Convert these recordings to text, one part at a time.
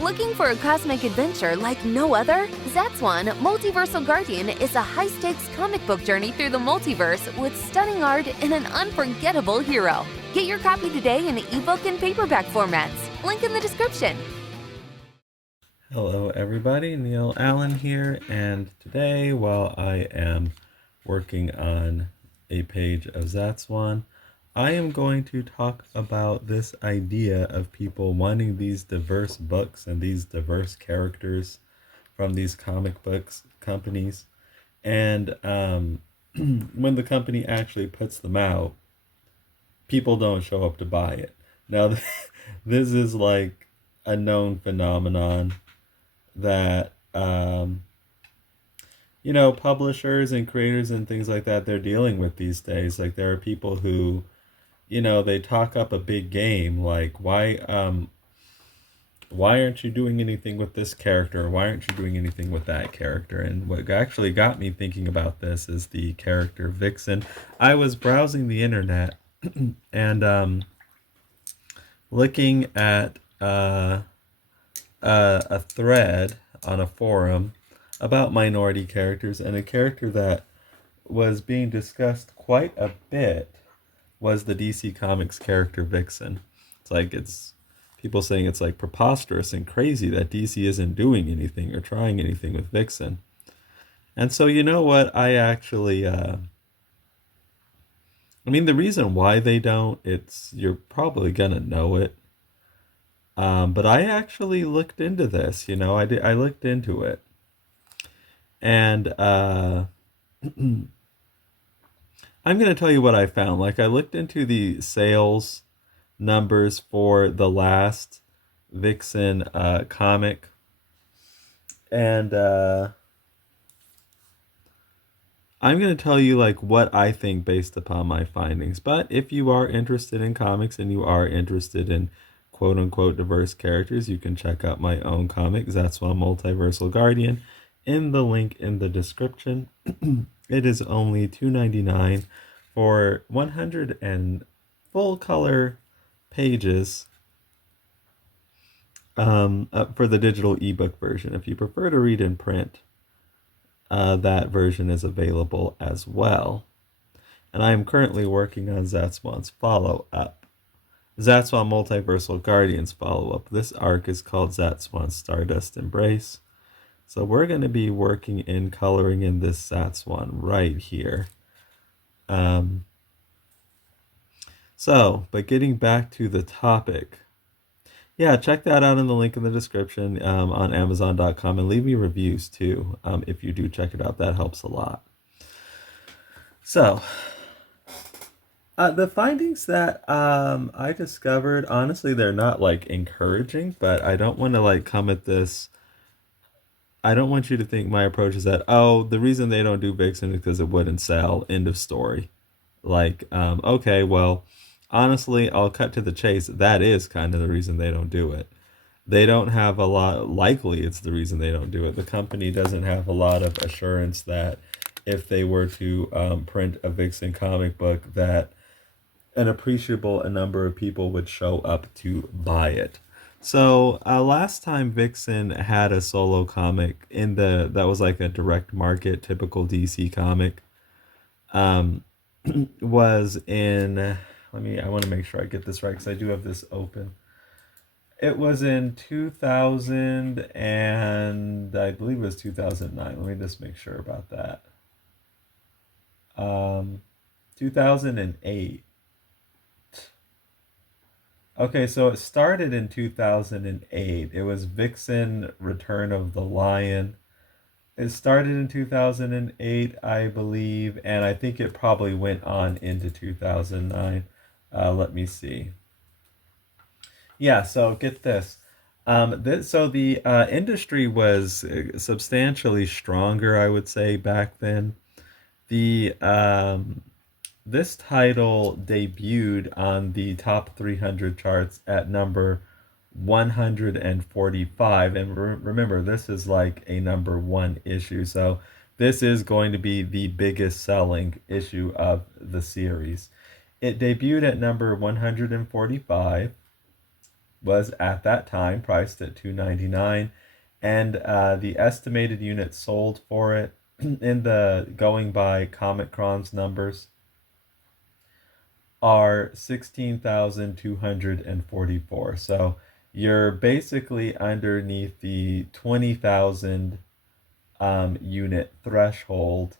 Looking for a cosmic adventure like no other? Zatswan, Multiversal Guardian is a high-stakes comic book journey through the multiverse with stunning art and an unforgettable hero. Get your copy today in ebook and paperback formats. Link in the description. Hello everybody, Neil Allen here, and today while I am working on a page of Zatswan, I am going to talk about this idea of people wanting these diverse books and these diverse characters from these comic books companies, and when the company actually puts them out, people don't show up to buy it. Now, this is like a known phenomenon that publishers and creators and things like that, they're dealing with these days. Like, there are people who, they talk up a big game, like, why aren't you doing anything with this character? Why aren't you doing anything with that character? And what actually got me thinking about this is the character Vixen. I was browsing the internet and looking at a thread on a forum about minority characters, and a character that was being discussed quite a bit was the DC Comics character Vixen. It's people saying it's like preposterous and crazy that DC isn't doing anything or trying anything with Vixen. And so, you know what, I actually the reason why they don't, you're probably gonna know it. But I actually looked into this, I looked into it. And I'm going to tell you what I found. Like, I looked into the sales numbers for the last Vixen comic. And I'm going to tell you, like, what I think based upon my findings. But if you are interested in comics and you are interested in quote-unquote diverse characters, you can check out my own comic, Zatswan Multiversal Guardian, in the link in the description. It is only $2.99 for 100 and full color pages for the digital ebook version. If you prefer to read in print, that version is available as well. And I am currently working on Zatswan's follow-up. Zatswan Multiversal Guardian's follow-up. This arc is called Zatswan Stardust Embrace. So we're going to be working in coloring in this Zatswan right here. But getting back to the topic. Yeah, check that out in the link in the description on Amazon.com, and leave me reviews too if you do check it out. That helps a lot. So, the findings that I discovered, honestly, they're not like encouraging, but I don't want to like come at this. I don't want you to think my approach is that, oh, the reason they don't do Vixen is because it wouldn't sell. End of story. Like, okay, well, honestly, I'll cut to the chase. That is kind of the reason they don't do it. They don't have a lot, likely it's the reason they don't do it. The company doesn't have a lot of assurance that if they were to print a Vixen comic book, that an appreciable number of people would show up to buy it. So last time Vixen had a solo comic that was like a direct market typical DC comic, was in, I want to make sure I get this right because I do have this open. It was in 2000, and I believe it was 2009. Let me just make sure about that. 2008. Okay, so it started in 2008. It was Vixen Return of the Lion. It started in 2008, I believe, and I think it probably went on into 2009. Let me see. Yeah, so get this. The industry was substantially stronger, I would say, back then. This title debuted on the top 300 charts at number 145, and remember, this is like a number one issue, so this is going to be the biggest selling issue of the series. It debuted at number 145, was at that time priced at $2.99, and the estimated units sold for it in the going by Comic-Con's numbers are 16,244. So you're basically underneath the 20,000 unit threshold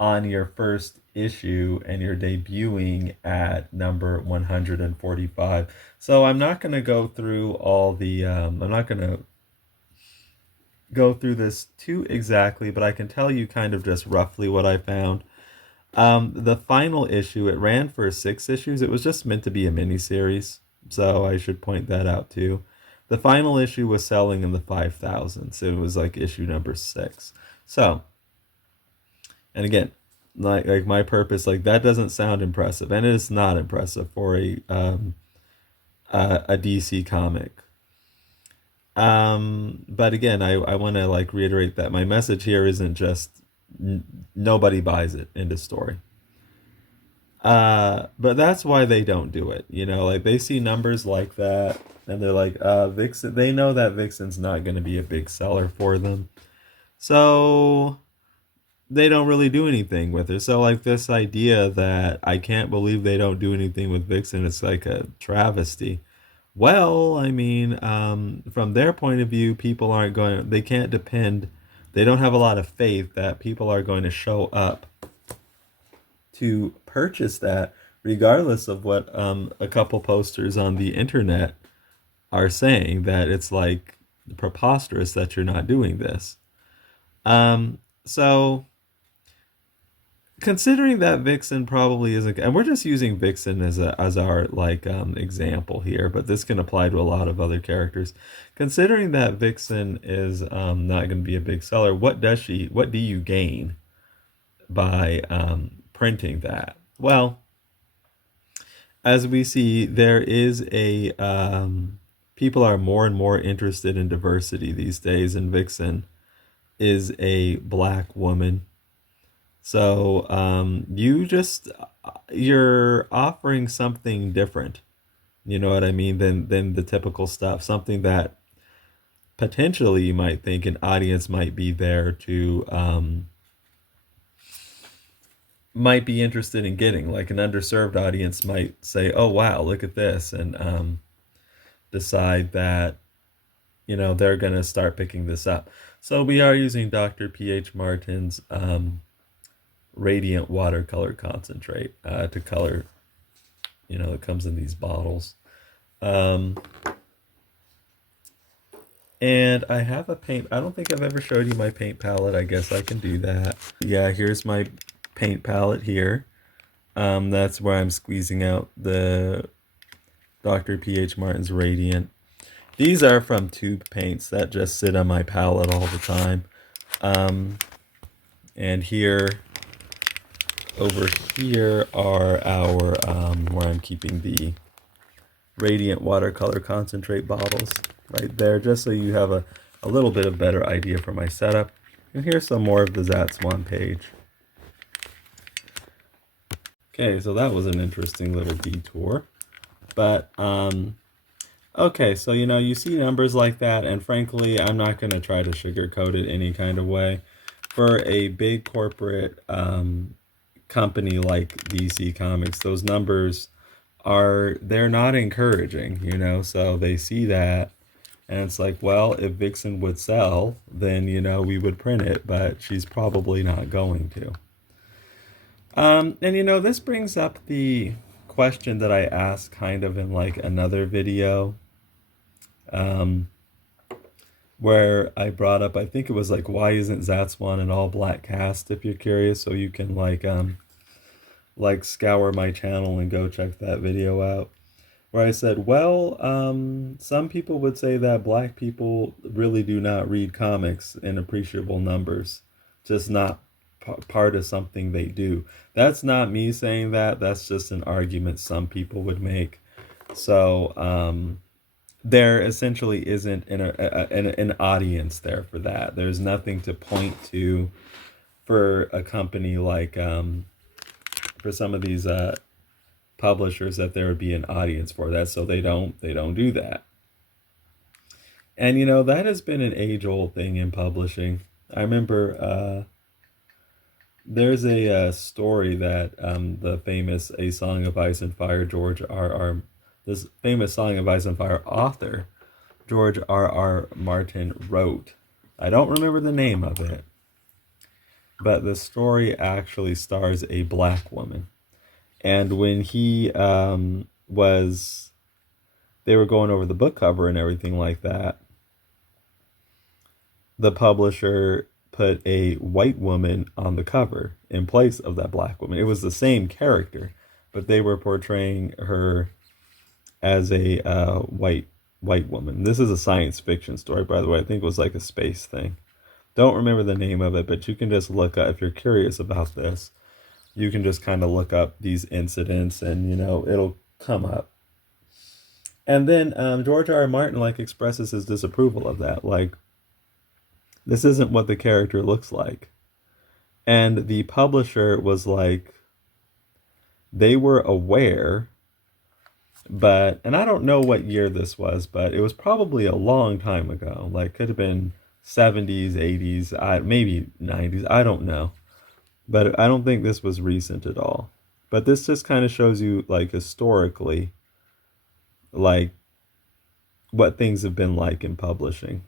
on your first issue, and you're debuting at number 145. So I'm not going to go through all the I'm not going to go through this too exactly, but I can tell you kind of just roughly what I found. The final issue, it ran for 6 issues. It was just meant to be a miniseries, so I should point that out too. The final issue was selling in the 5,000, so it was like issue number 6. So, and again, like my purpose, like that doesn't sound impressive, and it is not impressive for a DC comic. But again, I want to like reiterate that my message here isn't just nobody buys it into story. But that's why they don't do it. You know, like they see numbers like that and they're like, Vixen, they know that Vixen's not going to be a big seller for them. So they don't really do anything with her. So like this idea that I can't believe they don't do anything with Vixen, it's like a travesty. Well, I mean, from their point of view, people aren't going, they can't depend, they don't have a lot of faith that people are going to show up to purchase that, regardless of what a couple posters on the internet are saying, that it's like preposterous that you're not doing this. So considering that Vixen probably isn't, and we're just using Vixen as our like example here, but this can apply to a lot of other characters. Considering that Vixen is not going to be a big seller, what do you gain by printing that? Well, as we see, there is a people are more and more interested in diversity these days, and Vixen is a black woman. So you're offering something different, you know what I mean, than the typical stuff, something that potentially you might think an audience might be there to might be interested in getting. Like an underserved audience might say, oh wow, look at this, and decide that, you know, they're gonna start picking this up. So we are using Dr. P.H. Martin's Radiant Watercolor Concentrate to color, you know, it comes in these bottles. And I have a paint, I don't think I've ever showed you my paint palette. I guess I can do that. Yeah, here's my paint palette here. That's where I'm squeezing out the Dr. P.H. Martin's Radiant. These are from tube paints that just sit on my palette all the time. And here, over here are our, where I'm keeping the Radiant Watercolor Concentrate bottles right there, just so you have a little bit of better idea for my setup. And here's some more of the Zatswan page. Okay, so that was an interesting little detour. But, okay, so, you know, you see numbers like that, and frankly, I'm not going to try to sugarcoat it any kind of way. For a big corporate company like DC Comics, those numbers they're not encouraging, you know, so they see that, and it's like, well, if Vixen would sell, then, you know, we would print it, but she's probably not going to. And, you know, this brings up the question that I asked kind of in like another video, where I brought up, I think it was like, why isn't Zatswan an all black cast, if you're curious, so you can like scour my channel and go check that video out, where I said, well, some people would say that black people really do not read comics in appreciable numbers, just not part of something they do. That's not me saying that, that's just an argument some people would make. So there essentially isn't an audience there for that. There's nothing to point to for a company like for some of these publishers, that there would be an audience for that, so they don't do that. And that has been an age-old thing in publishing. I remember there's a story that the famous A Song of Ice and Fire this famous Song of Ice and Fire author George R. Martin wrote. I don't remember the name of it, but the story actually stars a black woman. And when they were going over the book cover and everything like that, the publisher put a white woman on the cover in place of that black woman. It was the same character, but they were portraying her as a white woman. This is a science fiction story, by the way. I think it was like a space thing. Don't remember the name of it, but you can just look up, if you're curious about this, you can just kind of look up these incidents and, it'll come up. And then George R. R. Martin expresses his disapproval of that. This isn't what the character looks like. And the publisher was like, they were aware, and I don't know what year this was, but it was probably a long time ago. Could have been 70s, 80s, maybe 90s, I don't know. But I don't think this was recent at all. But this just kind of shows you, historically, what things have been like in publishing.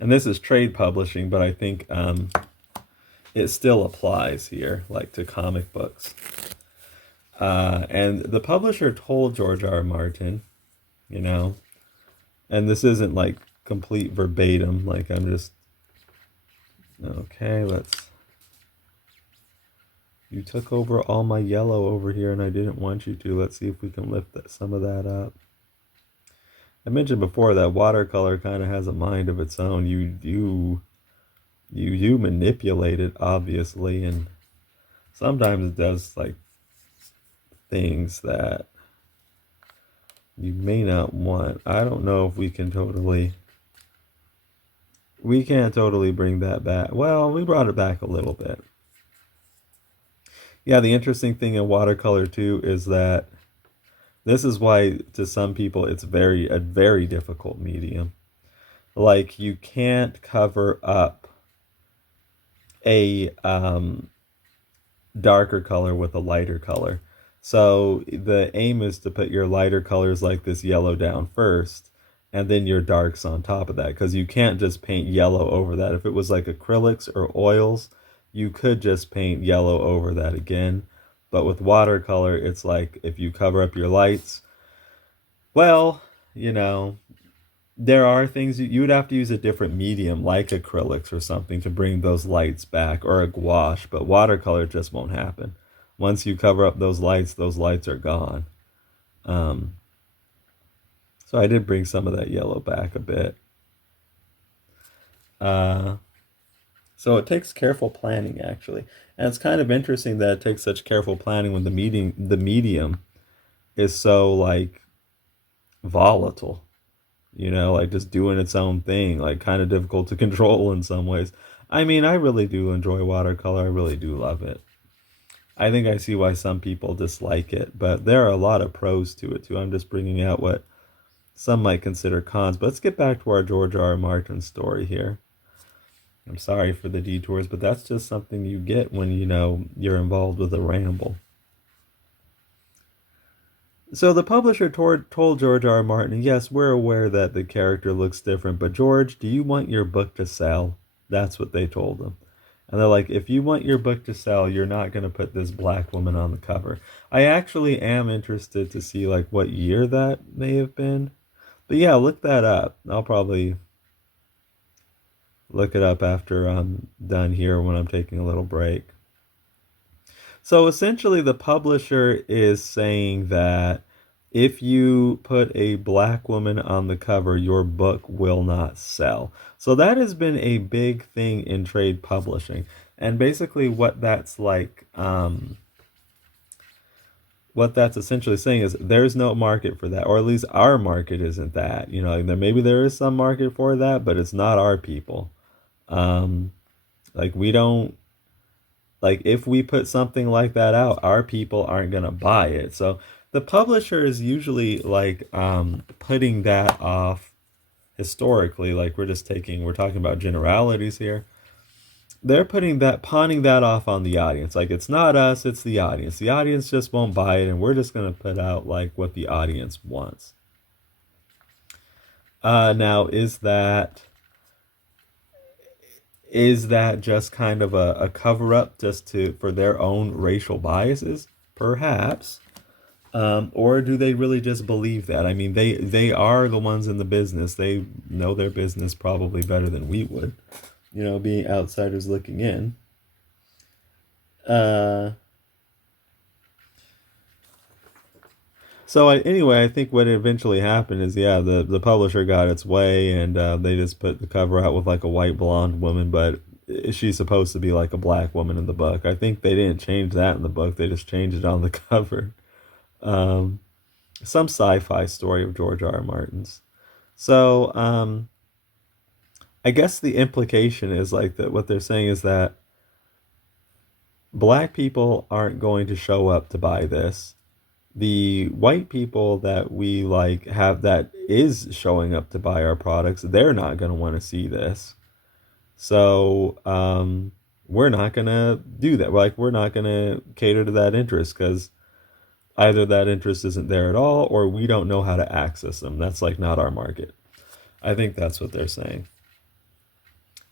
And this is trade publishing, but I think it still applies here, to comic books. And the publisher told George R. R. Martin, and this isn't complete verbatim, I'm just, okay, you took over all my yellow over here and I didn't want you to. Let's see if we can lift some of that up. I mentioned before that watercolor kind of has a mind of its own. You manipulate it, obviously, and sometimes it does things that you may not want. I don't know if we can't totally bring that back. Well, we brought it back a little bit. Yeah, the interesting thing in watercolor too is that this is why to some people it's a very difficult medium. You can't cover up a darker color with a lighter color. So the aim is to put your lighter colors like this yellow down first, and then your darks on top of that, because you can't just paint yellow over that. If it was acrylics or oils, you could just paint yellow over that again. But with watercolor, it's if you cover up your lights, well, there are things you would have to use a different medium like acrylics or something to bring those lights back, or a gouache, but watercolor just won't happen. Once you cover up those lights are gone. So I did bring some of that yellow back a bit. So it takes careful planning, actually. And it's kind of interesting that it takes such careful planning when the medium is so volatile. Just doing its own thing, kind of difficult to control in some ways. I mean, I really do enjoy watercolor. I really do love it. I think I see why some people dislike it, but there are a lot of pros to it too. I'm just bringing out what some might consider cons. But let's get back to our George R. R. Martin story here. I'm sorry for the detours, but that's just something you get when you're involved with a ramble. So the publisher told George R. R. Martin, yes, we're aware that the character looks different, but George, do you want your book to sell? That's what they told him. And they're like, if you want your book to sell, you're not going to put this black woman on the cover. I actually am interested to see what year that may have been. But yeah, look that up. I'll probably look it up after I'm done here when I'm taking a little break. So essentially the publisher is saying that if you put a black woman on the cover, your book will not sell. So that has been a big thing in trade publishing. And basically what that's what that's essentially saying is there's no market for that, or at least our market isn't that. Maybe there is some market for that, but it's not our people. We don't, if we put something like that out, our people aren't going to buy it. So the publisher is usually putting that off historically, like we're talking about generalities here. They're pawning that off on the audience. Like, it's not us, it's the audience. The audience just won't buy it, and we're just going to put out like what the audience wants. Now, is that just kind of a cover up just for their own racial biases? Perhaps. Or do they really just believe that? I mean, they are the ones in the business. They know their business probably better than we would, being outsiders looking in. So anyway, I think what eventually happened is, yeah, the publisher got its way, and they just put the cover out with like a white blonde woman, but she's supposed to be like a black woman in the book. I think they didn't change that in the book; they just changed it on the cover. Um, some sci-fi story of George R. R. Martin's. So I guess the implication is like that. What they're saying is that black people aren't going to show up to buy this. The white people that we like have that is showing up to buy our products, they're not going to want to see this. So we're not going to do that. Like, we're not going to cater to that interest because either that interest isn't there at all or we don't know how to access them. That's like not our market. I think that's what they're saying.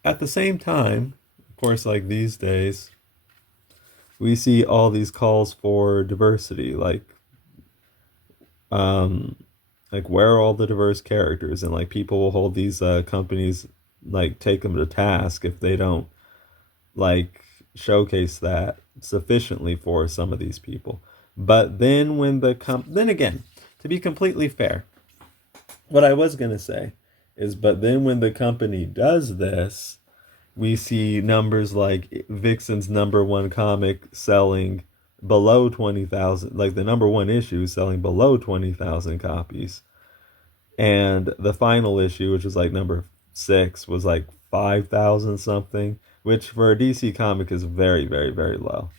At the same time, of course, like these days, we see all these calls for diversity, um, like where are all the diverse characters? And like people will hold these companies, like take them to task if they don't like showcase that sufficiently for some of these people. But then when then again, to be completely fair, what I was gonna say is, but then when the company does this, we see numbers like Vixen's number one comic selling below 20,000, like the number one issue selling below 20,000 copies. And the final issue, which was like number 6, was like 5,000 something, which for a DC comic is very, very, very low.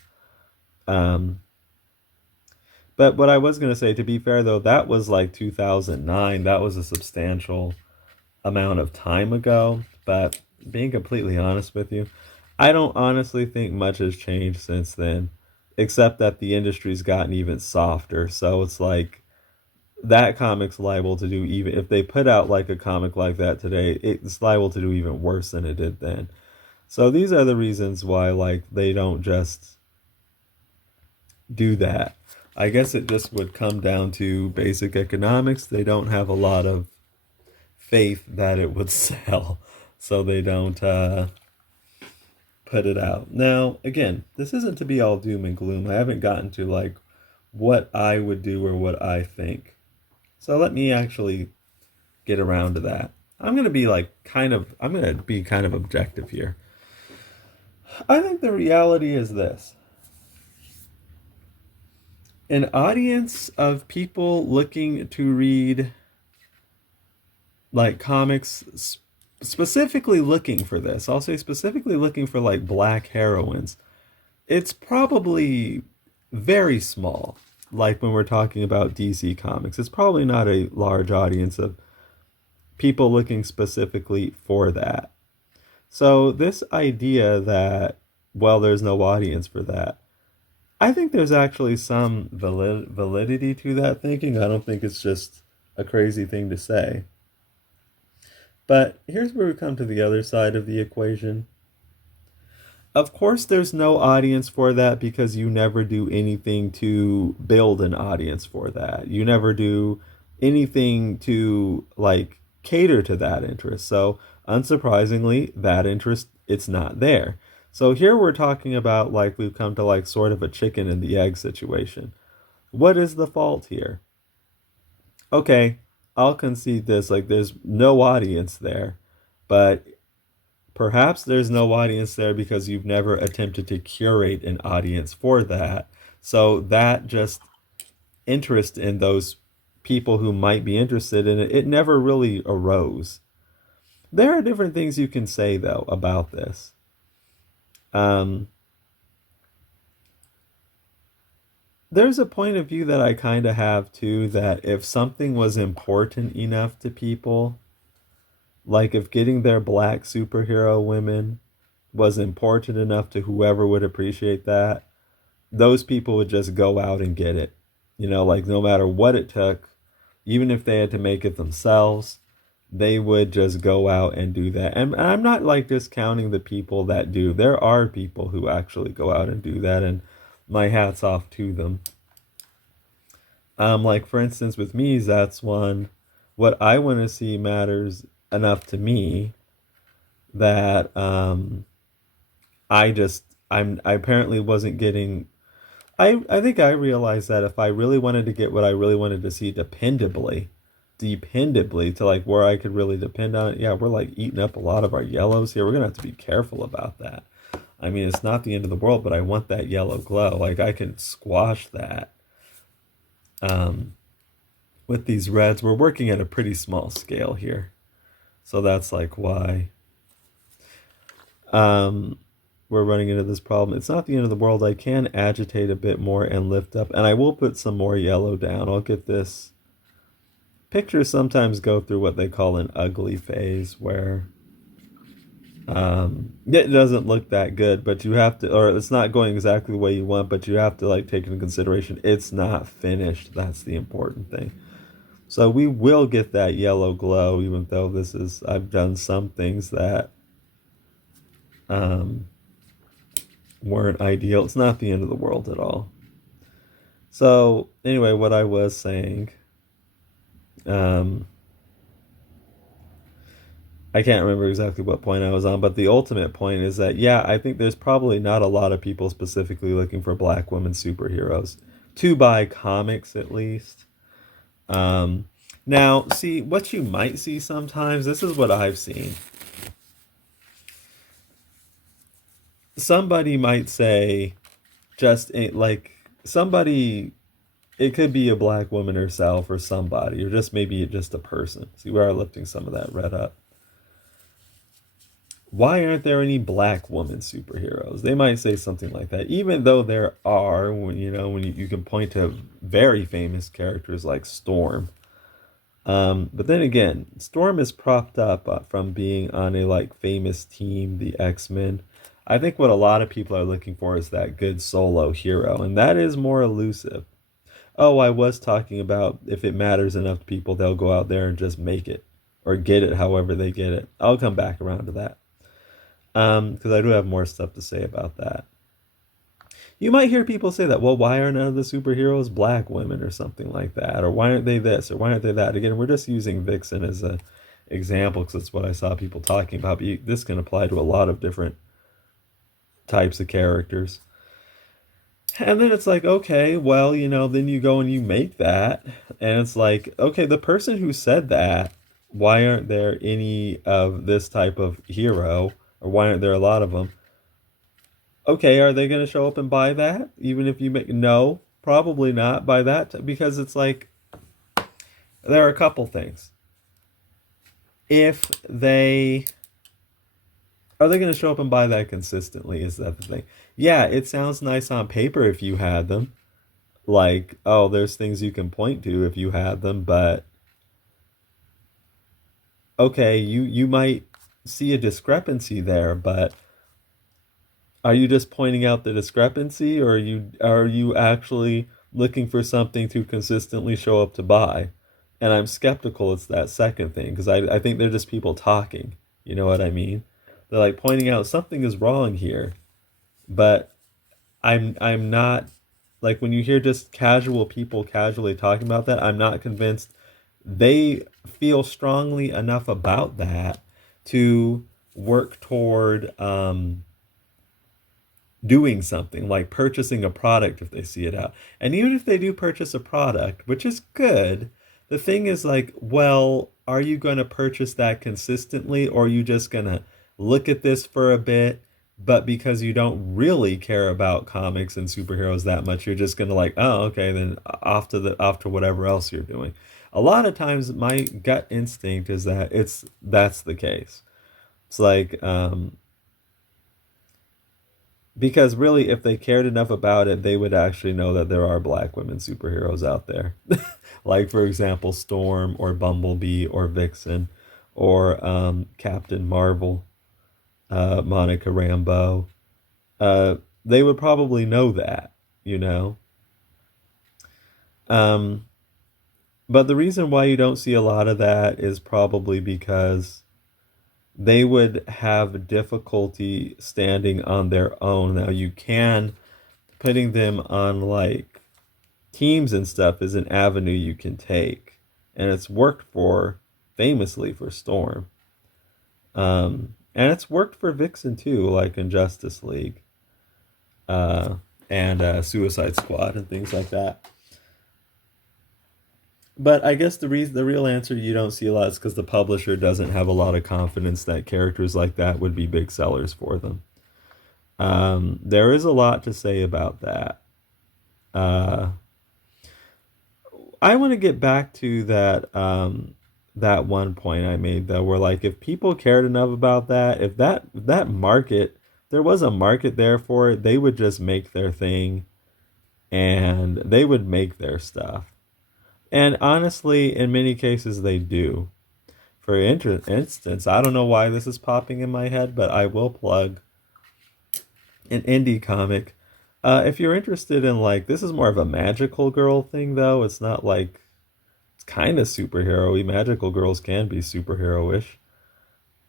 But what I was going to say, to be fair though, that was like 2009. That was a substantial amount of time ago. But being completely honest with you, I don't honestly think much has changed since then, except that the industry's gotten even softer. So it's like that comic's liable to do, even if they put out like a comic like that today, it's liable to do even worse than it did then. So these are the reasons why like they don't just do that. I guess it just would come down to basic economics. They don't have a lot of faith that it would sell, so they don't put it out. Now, again, this isn't to be all doom and gloom. I haven't gotten to like what I would do or what I think. So let me actually get around to that. I'm going to be kind of objective here. I think the reality is this. An audience of people looking to read like comics, specifically looking for this, I'll say specifically looking for like black heroines, it's probably very small. Like when we're talking about DC Comics, it's probably not a large audience of people looking specifically for that. So this idea that, well, there's no audience for that, I think there's actually some validity to that thinking. I don't think it's just a crazy thing to say. But here's where we come to the other side of the equation. Of course, there's no audience for that because you never do anything to build an audience for that. You never do anything to like cater to that interest. So, unsurprisingly, that interest, it's not there. So here we're talking about like we've come to like sort of a chicken and the egg situation. What is the fault here? Okay, I'll concede this, like there's no audience there, but perhaps there's no audience there because you've never attempted to curate an audience for that. So that just interest in those people who might be interested in it, it never really arose. There are different things you can say though about this. Um, there's a point of view that I kind of have too, that if something was important enough to people, Like if getting their black superhero women was important enough to whoever would appreciate that, those people would just go out and get it. Like no matter what it took, even if they had to make it themselves, they would just go out and do that. And I'm not like discounting the people that do. There are people who actually go out and do that, and my hat's off to them. Like for instance, with me, Zatswan, what I want to see matters enough to me that I apparently wasn't getting. I think I realized that if I really wanted to get what I really wanted to see dependably to like where I could really depend on it, yeah, we're like eating up a lot of our yellows here. We're gonna have to be careful about that. I mean, it's not the end of the world, but I want that yellow glow. Like I can squash that. With these reds, we're working at a pretty small scale here. So that's like why we're running into this problem. It's not the end of the world. I can agitate a bit more and lift up, and I will put some more yellow down. I'll get this. Pictures sometimes go through what they call an ugly phase where it doesn't look that good, but you have to, or it's not going exactly the way you want, but you have to like take into consideration it's not finished. That's the important thing. So we will get that yellow glow, even though I've done some things that weren't ideal. It's not the end of the world at all. So anyway, what I was saying, I can't remember exactly what point I was on, but the ultimate point is that, yeah, I think there's probably not a lot of people specifically looking for black women superheroes to buy comics, at least. Now, see, what you might see sometimes, this is what I've seen. Somebody might say, somebody, it could be a black woman herself or somebody, or just maybe just a person. See, we are lifting some of that red up. Why aren't there any black woman superheroes? They might say something like that, even though there are, when you can point to very famous characters like Storm. But then again, Storm is propped up from being on a like famous team, the X-Men. I think what a lot of people are looking for is that good solo hero, and that is more elusive. Oh, I was talking about if it matters enough to people, they'll go out there and just make it or get it however they get it. I'll come back around to that. Because I do have more stuff to say about that. You might hear people say that, well, why are none of the superheroes black women or something like that? Or why aren't they this? Or why aren't they that? Again, we're just using Vixen as an example because it's what I saw people talking about. But this can apply to a lot of different types of characters. And then it's like, okay, well, then you go and you make that. And it's like, okay, the person who said that, why aren't there any of this type of hero? Or why aren't there a lot of them? Okay, are they going to show up and buy that? Even if you make... No, probably not by that. Because it's like... There are a couple things. If they... Are they going to show up and buy that consistently? Is that the thing? Yeah, it sounds nice on paper if you had them. Like, oh, there's things you can point to if you had them, but... Okay, you might see a discrepancy there, but are you just pointing out the discrepancy, or are you actually looking for something to consistently show up to buy? And I'm skeptical it's that second thing, because I think they're just people talking. You know what I mean? They're like pointing out something is wrong here, but I'm not, like, when you hear just casual people casually talking about that, I'm not convinced they feel strongly enough about that to work toward doing something like purchasing a product if they see it out. And even if they do purchase a product, which is good, the thing is like, well, are you going to purchase that consistently, or are you just going to look at this for a bit, but because you don't really care about comics and superheroes that much, you're just going to like, oh, okay, then off to whatever else you're doing. A lot of times my gut instinct is that that's the case. It's like, because really, if they cared enough about it, they would actually know that there are black women superheroes out there. Like, for example, Storm or Bumblebee or Vixen or Captain Marvel, Monica Rambeau, uh, they would probably know that, you know. Um, but the reason why you don't see a lot of that is probably because they would have difficulty standing on their own. Now, you can, putting them on like teams and stuff is an avenue you can take. And it's worked for, famously for Storm. And it's worked for Vixen too, like in Justice League, uh, and Suicide Squad and things like that. But I guess the real answer you don't see a lot is because the publisher doesn't have a lot of confidence that characters like that would be big sellers for them. There is a lot to say about that. Uh, I want to get back to that one point I made though, where like if people cared enough about that, if that market, there was a market there for it, they would just make their thing and they would make their stuff. And honestly, in many cases, they do. For instance, I don't know why this is popping in my head, but I will plug an indie comic. If you're interested in like, this is more of a magical girl thing, though. It's not like, it's kind of superhero-y. Magical girls can be superhero-ish.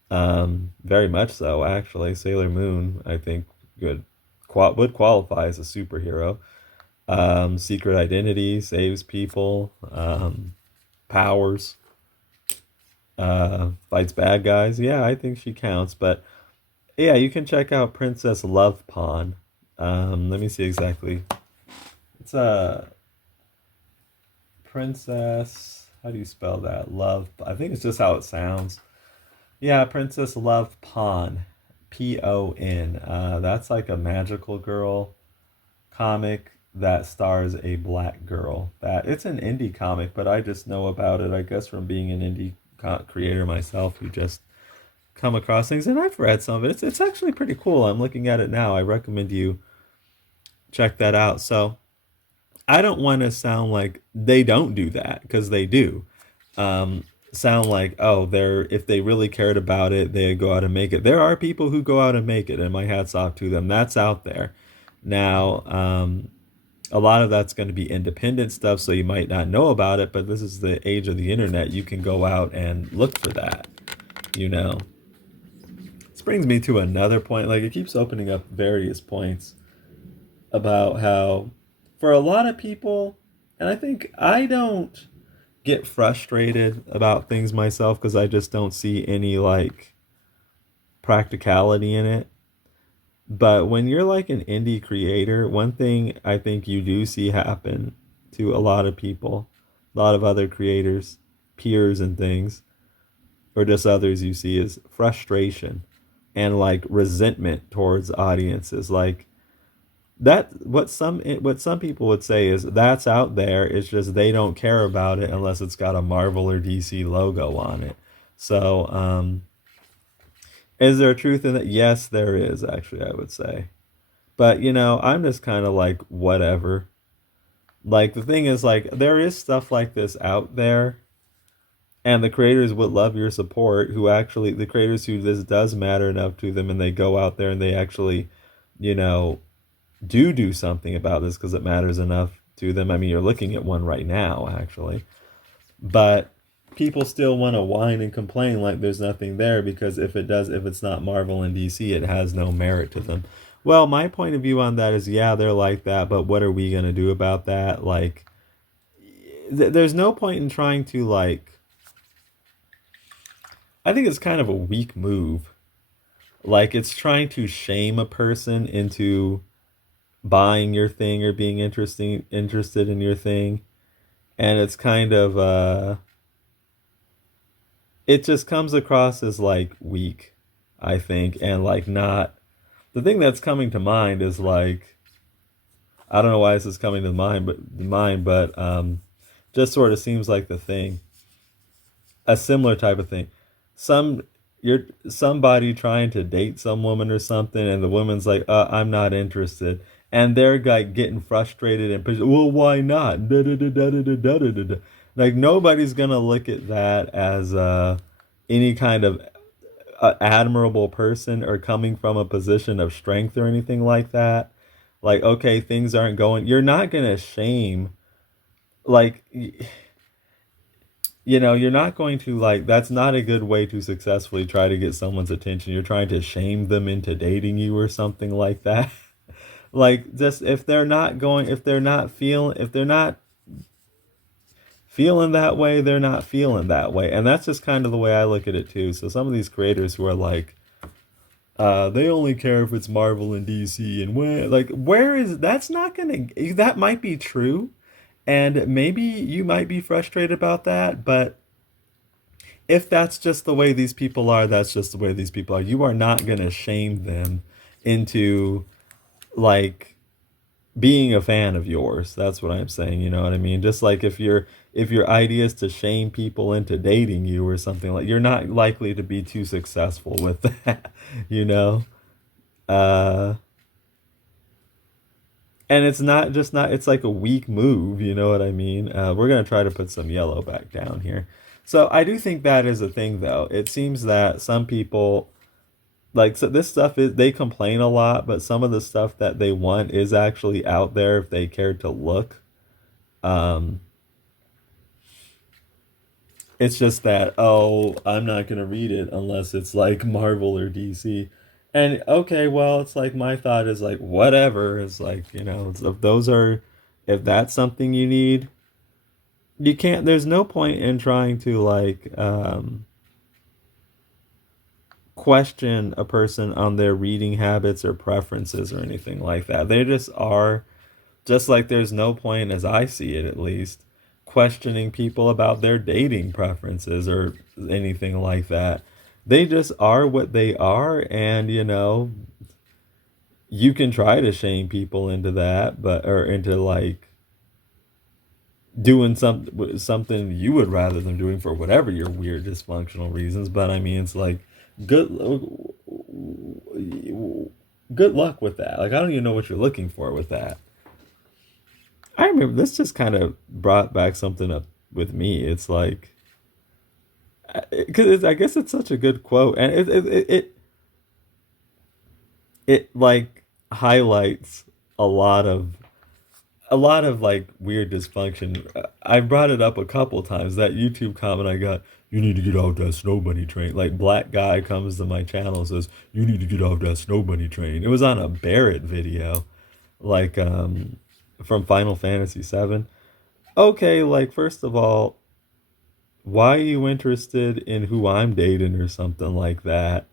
Very much so, actually. Sailor Moon, I think, would qualify as a superhero. Secret Identity, saves people, powers, fights bad guys. Yeah, I think she counts. But yeah, you can check out Princess Love Pawn. Let me see exactly. It's a princess. How do you spell that? Love. I think it's just how it sounds. Yeah, Princess Love Pawn. Pon. That's like a magical girl comic that stars a black girl. That it's an indie comic, but I just know about it, I guess, from being an indie creator myself who just come across things, and I've read some of it. It's actually pretty cool. I'm looking at it now. I recommend you check that out. So I don't want to sound like they don't do that, because they do. Sound like, oh, they're, if they really cared about it, they go out and make it. There are people who go out and make it, and my hat's off to them. That's out there. Now, a lot of that's going to be independent stuff, so you might not know about it, but this is the age of the internet. You can go out and look for that, you know. This brings me to another point. Like, it keeps opening up various points about how, for a lot of people, and I think I don't get frustrated about things myself because I just don't see any, like, practicality in it. But when you're like an indie creator, one thing I think you do see happen to a lot of people, a lot of other creators, peers and things, or just others you see, is frustration and like resentment towards audiences. Like that, what some people would say is that's out there. It's just they don't care about it unless it's got a Marvel or DC logo on it. So, is there truth in that? Yes, there is, actually, I would say. But, you know, I'm just kind of like, whatever. Like, the thing is, like, there is stuff like this out there, and the creators would love your support, who actually, the creators who this does matter enough to them, and they go out there and they actually, you know, do something about this because it matters enough to them. I mean, you're looking at one right now, actually. But people still want to whine and complain like there's nothing there, because if it's not Marvel and DC, it has no merit to them. Well, my point of view on that is, yeah, they're like that, but what are we going to do about that? Like, there's no point in trying to, like, I think it's kind of a weak move. Like, it's trying to shame a person into buying your thing or being interested in your thing. And it's kind of it just comes across as like weak, I think, and like not, the thing that's coming to mind is like, I don't know why this is coming to mind, but just sort of seems like the thing, a similar type of thing. Some you're somebody trying to date some woman or something, and the woman's like, I'm not interested, and they're like getting frustrated and push, well, why not? Da, da, da, da, da, da, da, da, da. Like, nobody's gonna look at that as any kind of admirable person or coming from a position of strength or anything like that. Like, okay, things aren't going, you're not going to shame, like, you're not going to, like, that's not a good way to successfully try to get someone's attention. You're trying to shame them into dating you or something like that. Like, just if they're not feeling that way, they're not feeling that way. And that's just kind of the way I look at it too. So some of these creators who are like, they only care if it's Marvel and DC, and where is, that's not gonna, that might be true, and maybe you might be frustrated about that, but if that's just the way these people are, that's just the way these people are. You are not gonna shame them into, like, being a fan of yours. That's what I'm saying. You know what I mean? Just like if your idea is to shame people into dating you or something, like, you're not likely to be too successful with that. you know. Uh, and it's not just not. It's like a weak move. You know what I mean? We're gonna try to put some yellow back down here. So I do think that is a thing, though. It seems that some people, like, so this stuff is, they complain a lot, but some of the stuff that they want is actually out there if they care to look. Um, it's just that, oh, I'm not gonna read it unless it's like Marvel or DC. And okay, well, it's like, my thought is like, whatever. It's like, if those are, if that's something you need, you can't. There's no point in trying to, like, question a person on their reading habits or preferences or anything like that. They just are, just like there's no point, as I see it at least, questioning people about their dating preferences or anything like that. They just are what they are, and you can try to shame people into that, but, or into, like, doing something you would rather them doing for whatever your weird dysfunctional reasons. But I mean, it's like, good good luck with that. Like, I don't even know what you're looking for with that. I remember this just kind of brought back something up with me. It's like, because I guess it's such a good quote, and it like highlights a lot of like weird dysfunction. I brought it up a couple times. That YouTube comment I got, you need to get off that snow bunny train. Like, black guy comes to my channel and says, you need to get off that snow bunny train. It was on a Barrett video, like, from Final Fantasy VII. Okay, like, first of all, why are you interested in who I'm dating or something like that?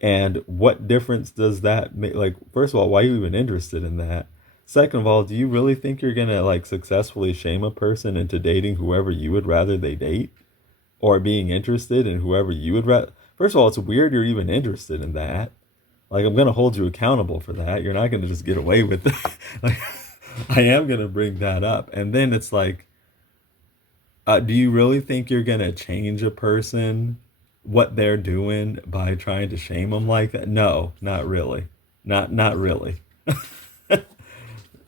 And what difference does that make? Like, first of all, why are you even interested in that? Second of all, do you really think you're gonna, like, successfully shame a person into dating whoever you would rather they date, or being interested in whoever you would rather? First of all, it's weird you're even interested in that. Like, I'm gonna hold you accountable for that. You're not gonna just get away with it. Like, I am gonna bring that up, and then it's like, do you really think you're gonna change a person, what they're doing, by trying to shame them like that? No, not really. Not really.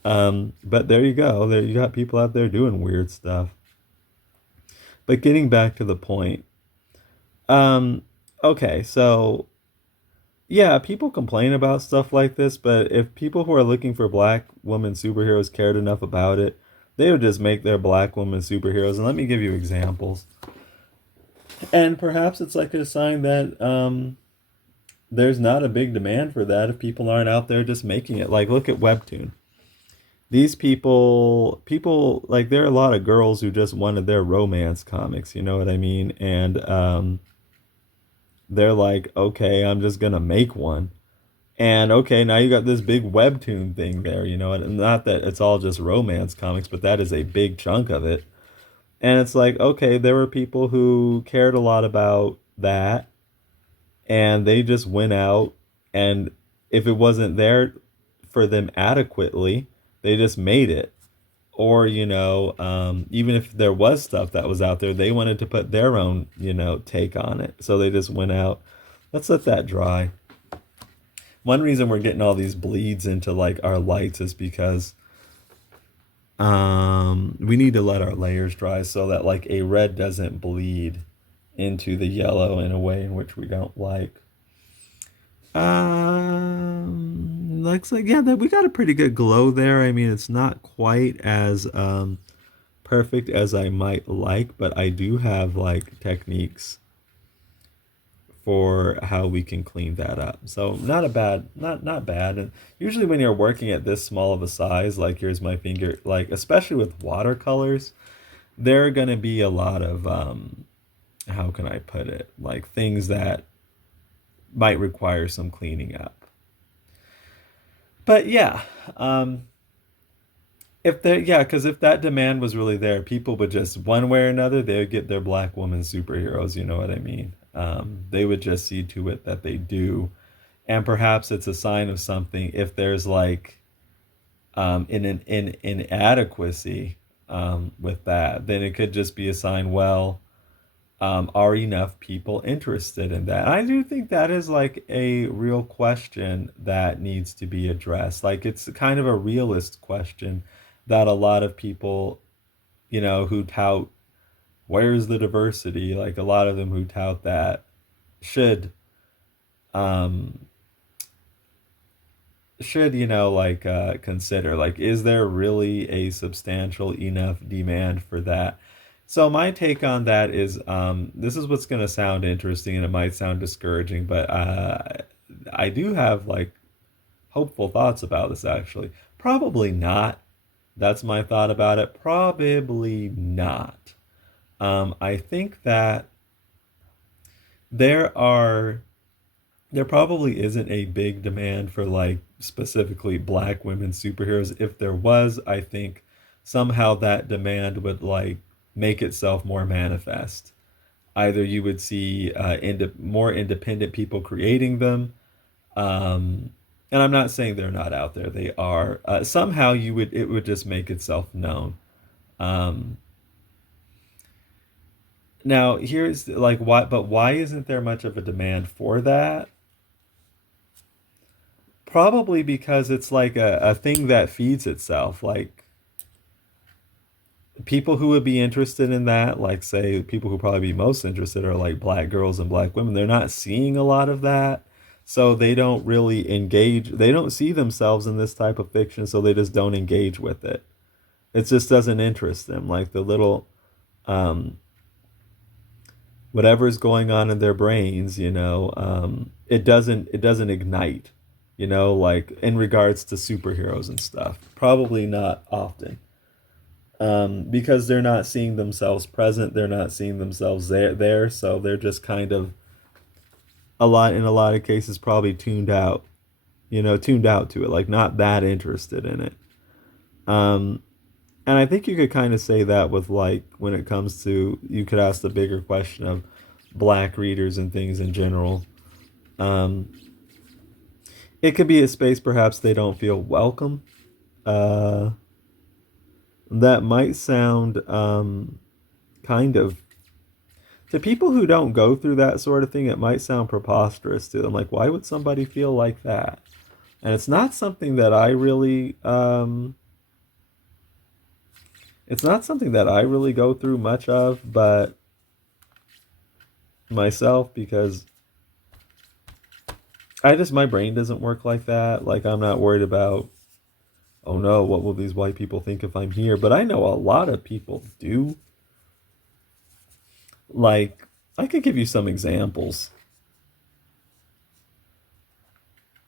But there you go. There you got people out there doing weird stuff. But getting back to the point, um, okay, so yeah, people complain about stuff like this, but if people who are looking for black woman superheroes cared enough about it, they would just make their black woman superheroes. And let me give you examples. And perhaps it's like a sign that there's not a big demand for that if people aren't out there just making it. Like, look at Webtoon. These people, like, there are a lot of girls who just wanted their romance comics, you know what I mean? And they're like, okay, I'm just gonna make one. And okay, now you got this big Webtoon thing there, and not that it's all just romance comics, but that is a big chunk of it. And it's like, okay, there were people who cared a lot about that, and they just went out, and if it wasn't there for them adequately, they just made it. Or, even if there was stuff that was out there, they wanted to put their own, take on it. So they just went out. Let's let that dry. One reason we're getting all these bleeds into, like, our lights is because we need to let our layers dry so that, like, a red doesn't bleed into the yellow in a way in which we don't like. Looks like, yeah, that we got a pretty good glow there. I mean, it's not quite as perfect as I might like, but I do have like techniques for how we can clean that up. So not bad. And usually when you're working at this small of a size, like here's my finger, like especially with watercolors, there are gonna be a lot of how can I put it? Like things that might require some cleaning up. But yeah, um, if there, yeah, because if that demand was really there, people would just one way or another they would get their black woman superheroes. You know what I mean? They would just see to it that they do, and perhaps it's a sign of something. If there's like in inadequacy with that, then it could just be a sign. Well, are enough people interested in that? I do think that is like a real question that needs to be addressed. Like it's kind of a realist question that a lot of people, who tout where's the diversity, like a lot of them who tout that should um like consider like is there really a substantial enough demand for that. So my take on that is this is what's going to sound interesting and it might sound discouraging, but I do have like hopeful thoughts about this actually. Probably not. That's my thought about it. Probably not. I think that there are there probably isn't a big demand for like specifically black women superheroes. If there was, I think somehow that demand would like make itself more manifest. Either you would see more independent people creating them, um, and I'm not saying they're not out there; they are. Somehow it would just make itself known. Um, Now here's like why isn't there much of a demand for that? Probably because it's like a thing that feeds itself. Like people who would be interested in that, like say people who probably be most interested are like black girls and black women. They're not seeing a lot of that. So they don't really engage. They don't see themselves in this type of fiction, so they just don't engage with it. It just doesn't interest them. Like the little um whatever's going on in their brains, it doesn't ignite, like in regards to superheroes and stuff. Probably not often. Because they're not seeing themselves present, they're not seeing themselves there, so they're just kind of in a lot of cases probably tuned out to it, like not that interested in it. Um, and I think you could kind of say that with like when it comes to you could ask the bigger question of black readers and things in general. Um, it could be a space perhaps they don't feel welcome. Uh, that might sound kind of to people who don't go through that sort of thing. It might sound preposterous to them. Like, why would somebody feel like that? And it's not something that I really it's not something that I really go through much of, but myself because my brain doesn't work like that. Like I'm not worried about, oh no, what will these white people think if I'm here? But I know a lot of people do. Like I could give you some examples.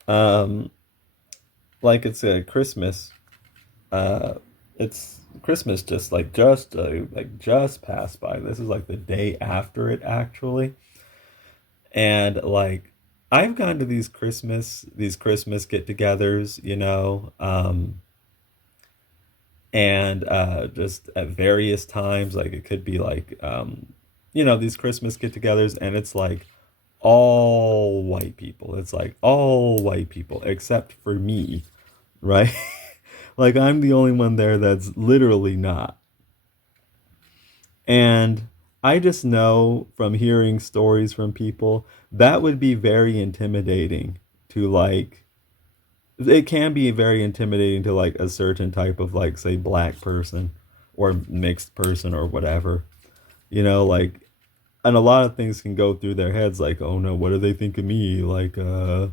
Um like it's a Christmas. Uh it's Christmas just passed by. This is like the day after it actually. And like I've gone to these Christmas get-togethers, and just at various times, like it could be like these Christmas get-togethers, and it's like all white people. It's like all white people except for me, right? Like I'm the only one there that's literally not. And I just know from hearing stories from people that would be very intimidating to like it can be very intimidating to like a certain type of like say black person or mixed person or whatever. Like and a lot of things can go through their heads, like, oh no, what do they think of me? Like, and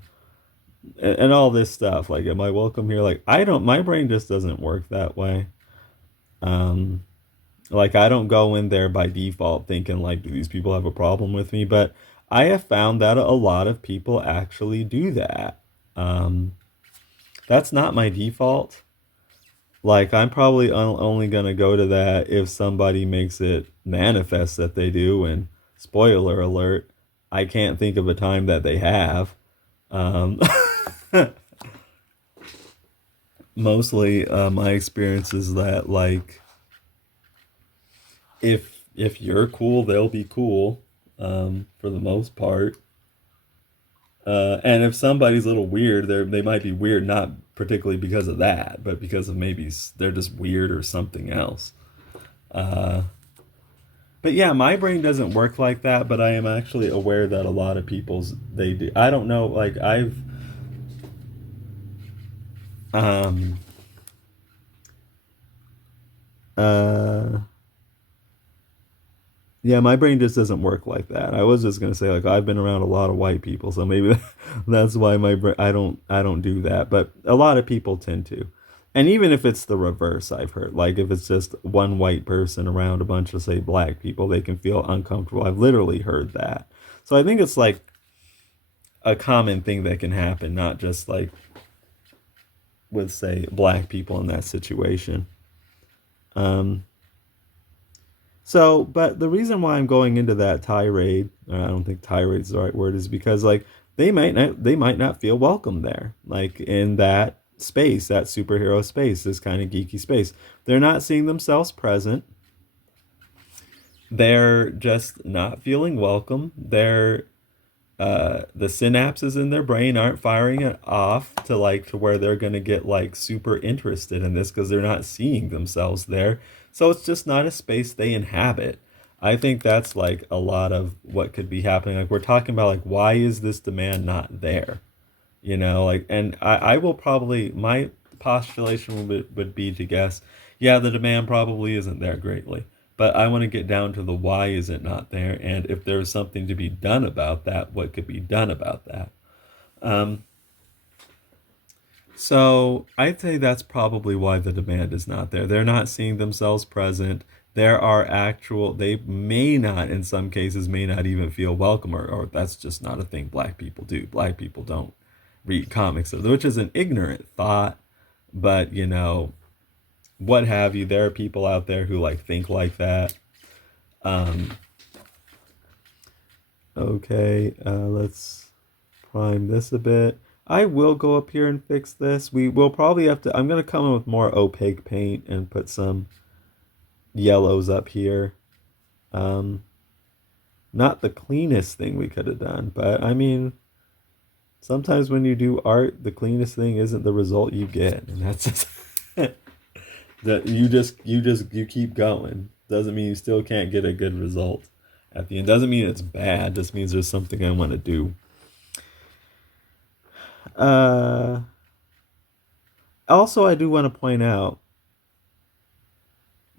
all this stuff. Like, am I welcome here? Like, I don't, my brain just doesn't work that way. Um, like, I don't go in there by default thinking, like, do these people have a problem with me? But I have found that a lot of people actually do that. Um, that's not my default. Like, I'm probably only going to go to that if somebody makes it manifest that they do. And spoiler alert, I can't think of a time that they have. Um, Mostly, my experience is that, like, if you're cool, they'll be cool, for the most part. And if somebody's a little weird, they might be weird not particularly because of that, but because of maybe they're just weird or something else. Uh, but yeah, my brain doesn't work like that. But I am actually aware that a lot of people's they do. I don't know. Like um, uh, yeah, my brain just doesn't work like that. I was just gonna say, like, I've been around a lot of white people, so maybe that's why my brain, I don't do that. But a lot of people tend to, and even if it's the reverse, I've heard, like, if it's just one white person around a bunch of, say, black people, they can feel uncomfortable. I've literally heard that. So I think it's like a common thing that can happen, not just like with, say, black people in that situation. Um, So, but the reason why I'm going into that tirade, I don't think tirade is the right word, is because, like, they might not feel welcome there, like, in that space, that superhero space, this kind of geeky space. They're not seeing themselves present. They're just not feeling welcome. The synapses in their brain aren't firing it off to, like, to where they're gonna get, like, super interested in this because they're not seeing themselves there. So it's just not a space they inhabit. I think that's, like, a lot of what could be happening. Like, we're talking about, like, why is this demand not there? Like, and I will probably, my postulation would be to guess, yeah, the demand probably isn't there greatly. But I want to get down to the why is it not there, and if there's something to be done about that, what could be done about that? Um, so I'd say that's probably why the demand is not there. They're not seeing themselves present. They may not, in some cases, may not even feel welcome, or that's just not a thing black people do. Black people don't read comics, which is an ignorant thought, but, what have you. There are people out there who, like, think like that. Um, okay, let's prime this a bit. I will go up here and fix this. We will probably have to, I'm going to come in with more opaque paint and put some yellows up here. Um, Not the cleanest thing we could have done, but I mean, sometimes when you do art, the cleanest thing isn't the result you get, and that's just that you keep going. Doesn't mean you still can't get a good result at the end. Doesn't mean it's bad. Just means there's something I want to do. Uh, Also, I do want to point out,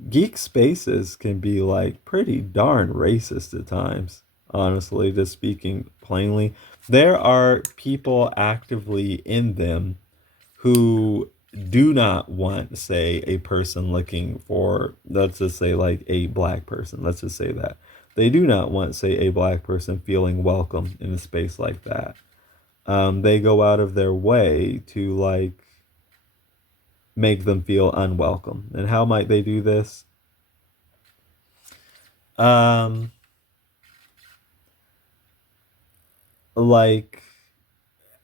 geek spaces can be, like, pretty darn racist at times. Honestly, just speaking plainly, there are people actively in them who do not want, say, a person looking for, let's just say, like, a black person. Let's just say that. They do not want, say, a black person feeling welcome in a space like that. They go out of their way to, like, make them feel unwelcome. And how might they do this? Um, like,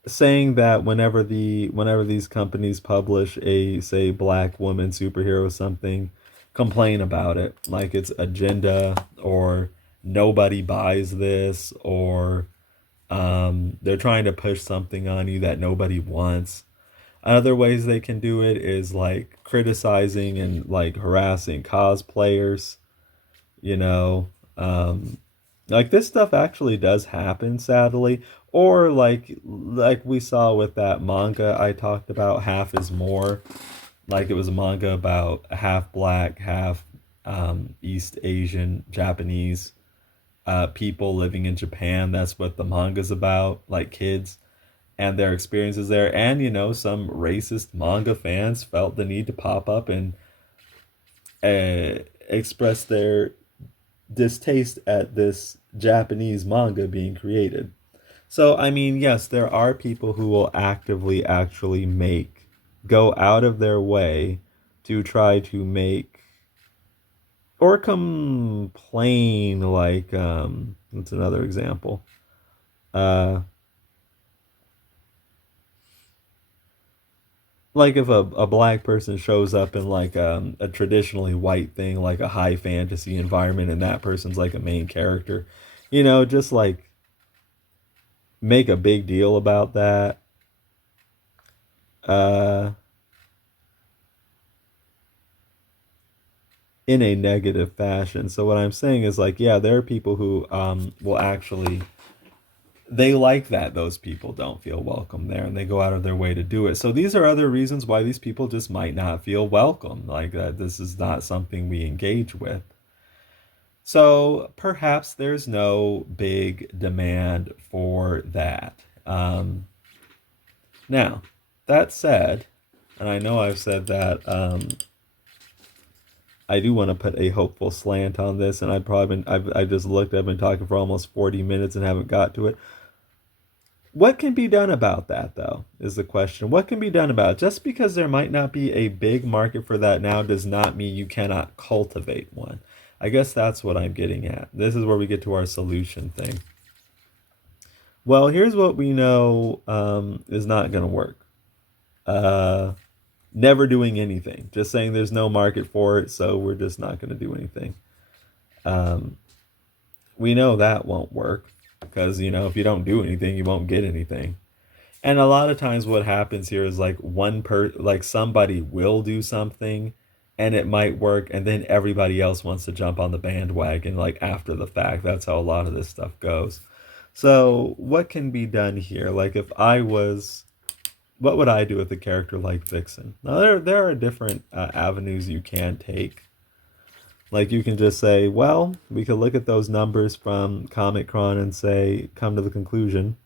saying that whenever these companies publish a, say, black woman superhero or something, complain about it like it's agenda, or nobody buys this, or they're trying to push something on you that nobody wants. Other ways they can do it is, like, criticizing and, like, harassing cosplayers, you know. Like, this stuff actually does happen, sadly. Or, like we saw with that manga I talked about, Half is More. Like, it was a manga about half black, half East Asian, Japanese people living in Japan. That's what the manga's about, like kids and their experiences there. And, some racist manga fans felt the need to pop up and express their distaste at this Japanese manga being created. So, I mean, yes, there are people who will actively actually go out of their way to try to make or complain, like, what's another example? Uh, like if a black person shows up in like a traditionally white thing, like a high fantasy environment, and that person's like a main character, just like make a big deal about that. Uh, in a negative fashion. So what I'm saying is like, yeah, there are people who will actually they like that those people don't feel welcome there and they go out of their way to do it. So these are other reasons why these people just might not feel welcome. Like that this is not something we engage with. So perhaps there's no big demand for that. Now, that said, and I know I've said that I do want to put a hopeful slant on this, and I've just looked. I've been talking for almost 40 minutes and haven't got to it. What can be done about that, though, is the question. What can be done about it? Just because there might not be a big market for that now does not mean you cannot cultivate one. I guess that's what I'm getting at. This is where we get to our solution thing. Well, here's what we know is not going to work. Never doing anything. Just saying there's no market for it, so we're just not going to do anything. We know that won't work because, if you don't do anything, you won't get anything. And a lot of times what happens here is like like somebody will do something and it might work and then everybody else wants to jump on the bandwagon like after the fact. That's how a lot of this stuff goes. So what can be done here? Like what would I do with a character like Vixen? Now there are different avenues you can take. Like you can just say, well, we could look at those numbers from Comic-Con and come to the conclusion,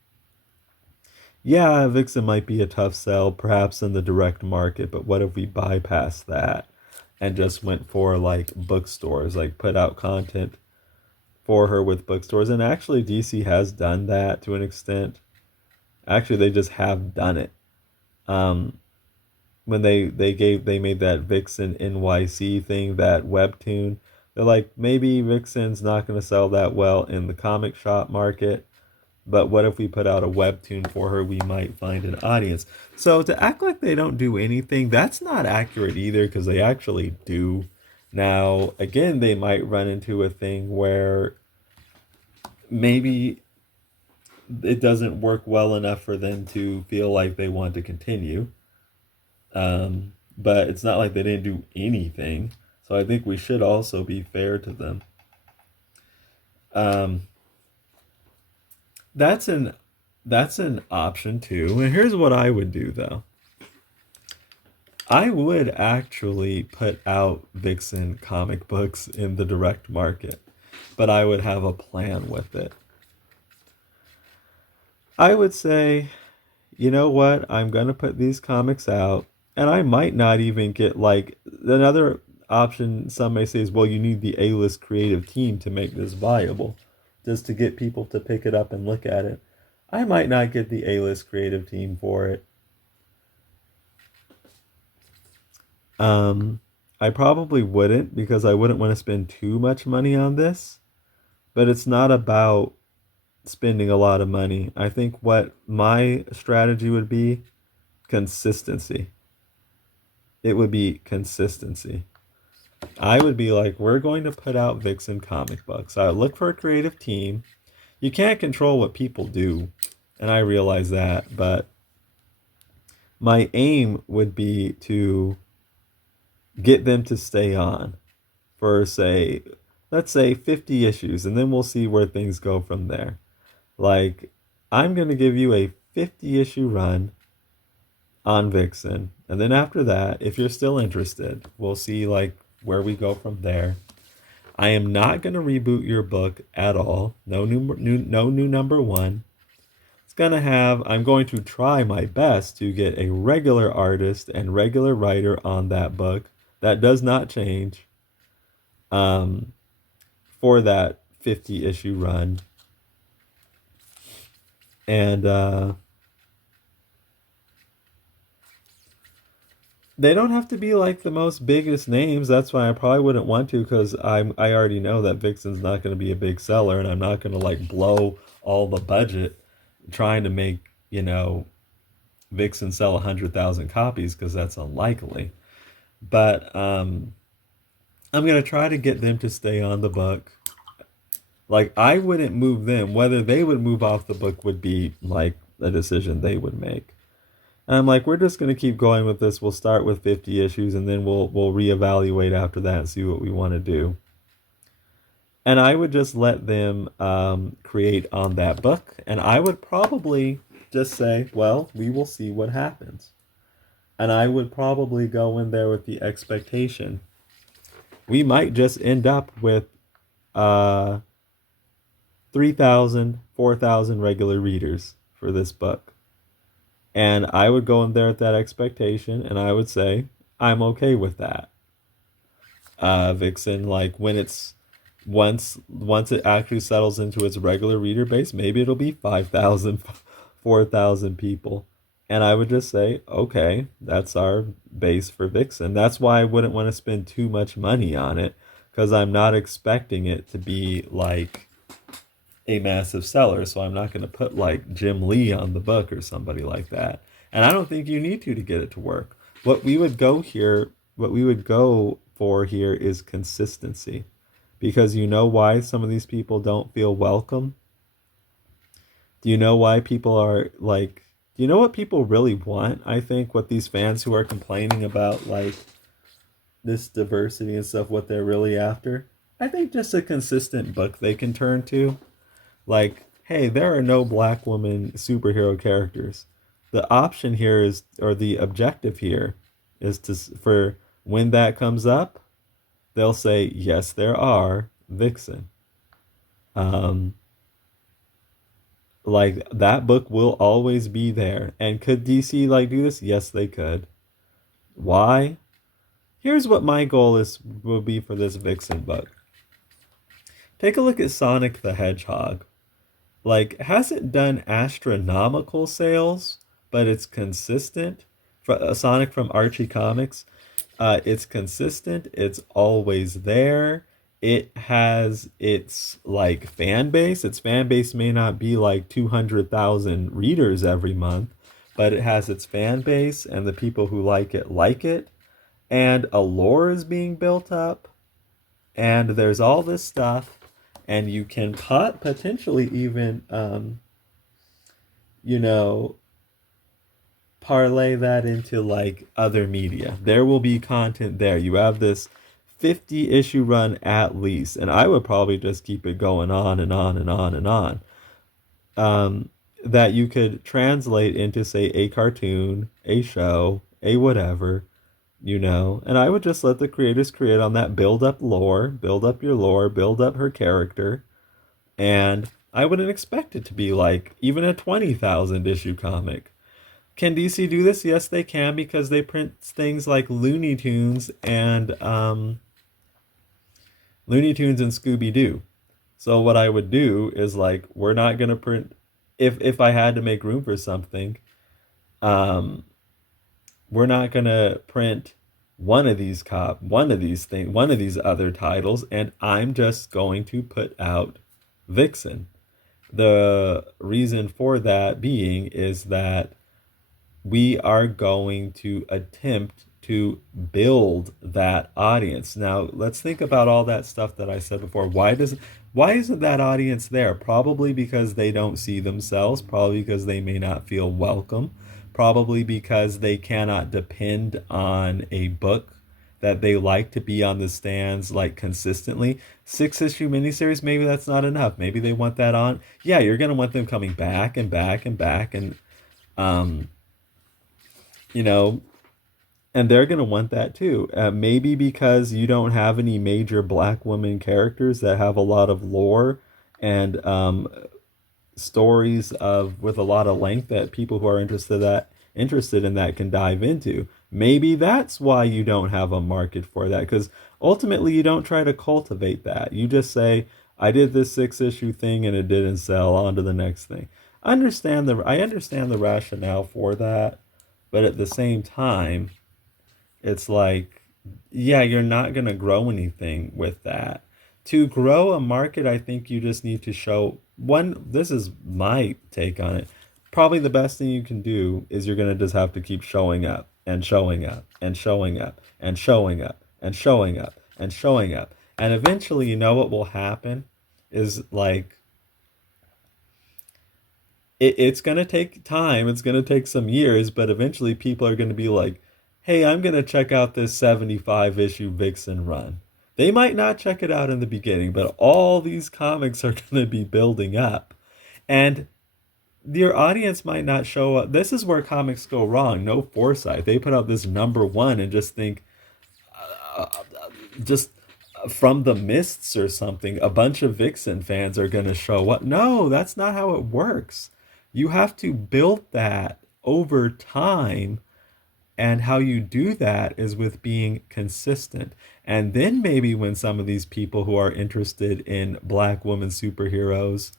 yeah, Vixen might be a tough sell, perhaps in the direct market, but what if we bypass that and just went for like bookstores, like put out content for her with bookstores? And actually, DC has done that to an extent. Actually, they just have done it. When they made that Vixen NYC thing, that webtoon, they're like, maybe Vixen's not going to sell that well in the comic shop market, but what if we put out a webtoon for her? We might find an audience. So to act like they don't do anything, that's not accurate either, because they actually do. Now, again, they might run into a thing where maybe it doesn't work well enough for them to feel like they want to continue. But it's not like they didn't do anything. So I think we should also be fair to them. That's an option too. And here's what I would do though. I would actually put out Vixen comic books in the direct market, but I would have a plan with it. I would say, you know what? I'm going to put these comics out, and I might not even get like another option. Some may say is, well, you need the A-list creative team to make this viable, just to get people to pick it up and look at it. I might not get the A-list creative team for it. I probably wouldn't, because I wouldn't want to spend too much money on this. But it's not about spending a lot of money. I think what my strategy would be, consistency. It would be consistency. I would be like, we're going to put out Vixen comic books. I would look for a creative team. You can't control what people do, and I realize that, but my aim would be to get them to stay on for, let's say 50 issues, and then we'll see where things go from there. Like, I'm going to give you a 50 issue run on Vixen, and then after that, if you're still interested, we'll see like where we go from there. I am not going to reboot your book at all. No new number one. I'm going to try my best to get a regular artist and regular writer on that book. That does not change um, for that 50 issue run. And they don't have to be like the most biggest names. That's why I probably wouldn't want to, because I already know that Vixen's not going to be a big seller, and I'm not going to like blow all the budget trying to make, Vixen sell 100,000 copies, because that's unlikely. But I'm going to try to get them to stay on the book. Like, I wouldn't move them. Whether they would move off the book would be like a decision they would make. And I'm like, we're just going to keep going with this. We'll start with 50 issues, and then we'll reevaluate after that and see what we want to do. And I would just let them create on that book. And I would probably just say, well, we will see what happens. And I would probably go in there with the expectation we might just end up with 3,000, 4,000 regular readers for this book. And I would go in there with that expectation, and I would say, I'm okay with that. Vixen, like, when it's once it actually settles into its regular reader base, maybe it'll be 5,000, 4,000 people. And I would just say, okay, that's our base for Vixen. That's why I wouldn't want to spend too much money on it, because I'm not expecting it to be like a massive seller. So I'm not going to put like Jim Lee on the book or somebody like that. And I don't think you need to get it to work. What we would go for here is consistency. Because you know why some of these people don't feel welcome? Do you know why people are like, do you know what people really want? I think what these fans who are complaining about like this diversity and stuff, what they're really after, I think just a consistent book they can turn to. Like, hey, there are no black woman superhero characters. The option here is, or the objective here is for when that comes up, they'll say, yes, there are, Vixen. Like, that book will always be there. And could DC like do this? Yes, they could. Why? Here's what my goal will be for this Vixen book. Take a look at Sonic the Hedgehog. Like, hasn't done astronomical sales, but it's consistent. Sonic from Archie Comics, it's consistent. It's always there. It has its like fan base. Its fan base may not be like 200,000 readers every month, but it has its fan base, and the people who like it like it. And a lore is being built up, and there's all this stuff, and you can potentially even, parlay that into like other media. There will be content there. You have this 50 issue run at least, and I would probably just keep it going on and on and on and on. That you could translate into, say, a cartoon, a show, a whatever, and I would just let the creators create on that, build up lore, build up your lore, build up her character, and I wouldn't expect it to be like even a 20,000 issue comic. Can DC do this? Yes, they can, because they print things like Looney Tunes and Scooby-Doo. So what I would do is, like, we're not gonna print, if I had to make room for something, we're not gonna print one of these other titles, and I'm just going to put out Vixen. The reason for that being is that we are going to attempt to build that audience. Now, let's think about all that stuff that I said before. Why isn't that audience there? Probably because they don't see themselves, probably because they may not feel welcome, probably because they cannot depend on a book that they like to be on the stands like consistently. 6-issue miniseries, maybe that's not enough. Maybe they want that on. Yeah, you're gonna want them coming back and back and back, and you know, And they're going to want that too. Maybe because you don't have any major black women characters that have a lot of lore and stories of with a lot of length that people who are interested in that can dive into. Maybe that's why you don't have a market for that, because ultimately you don't try to cultivate that. You just say, I did this 6 issue thing and it didn't sell, on to the next thing. I understand the rationale for that, but at the same time, it's like, yeah, you're not going to grow anything with that. To grow a market, I think you just need to show one. This is my take on it. Probably the best thing you can do is you're going to just have to keep showing up and showing up and showing up and showing up and showing up and showing up. And eventually, you know what will happen is like it's going to take time. It's going to take some years, but eventually people are going to be like, hey, I'm going to check out this 75 issue Vixen run. They might not check it out in the beginning, but all these comics are going to be building up. And your audience might not show up. This is where comics go wrong. No foresight. They put out this number one and just think, just from the mists or something, a bunch of Vixen fans are going to show up. No, that's not how it works. You have to build that over time. And how you do that is with being consistent. And then maybe when some of these people who are interested in black women superheroes,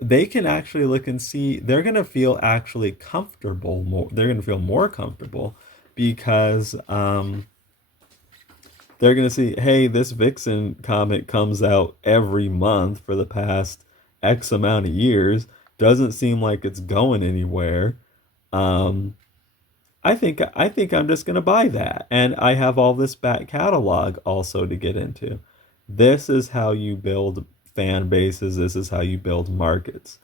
they can actually look and see, they're going to feel actually comfortable more. They're going to feel more comfortable because they're going to see, hey, this Vixen comic comes out every month for the past X amount of years. Doesn't seem like it's going anywhere. Um, I think I'm just gonna buy that, and I have all this back catalog also to get into. This is how you build fan bases. This is how you build markets.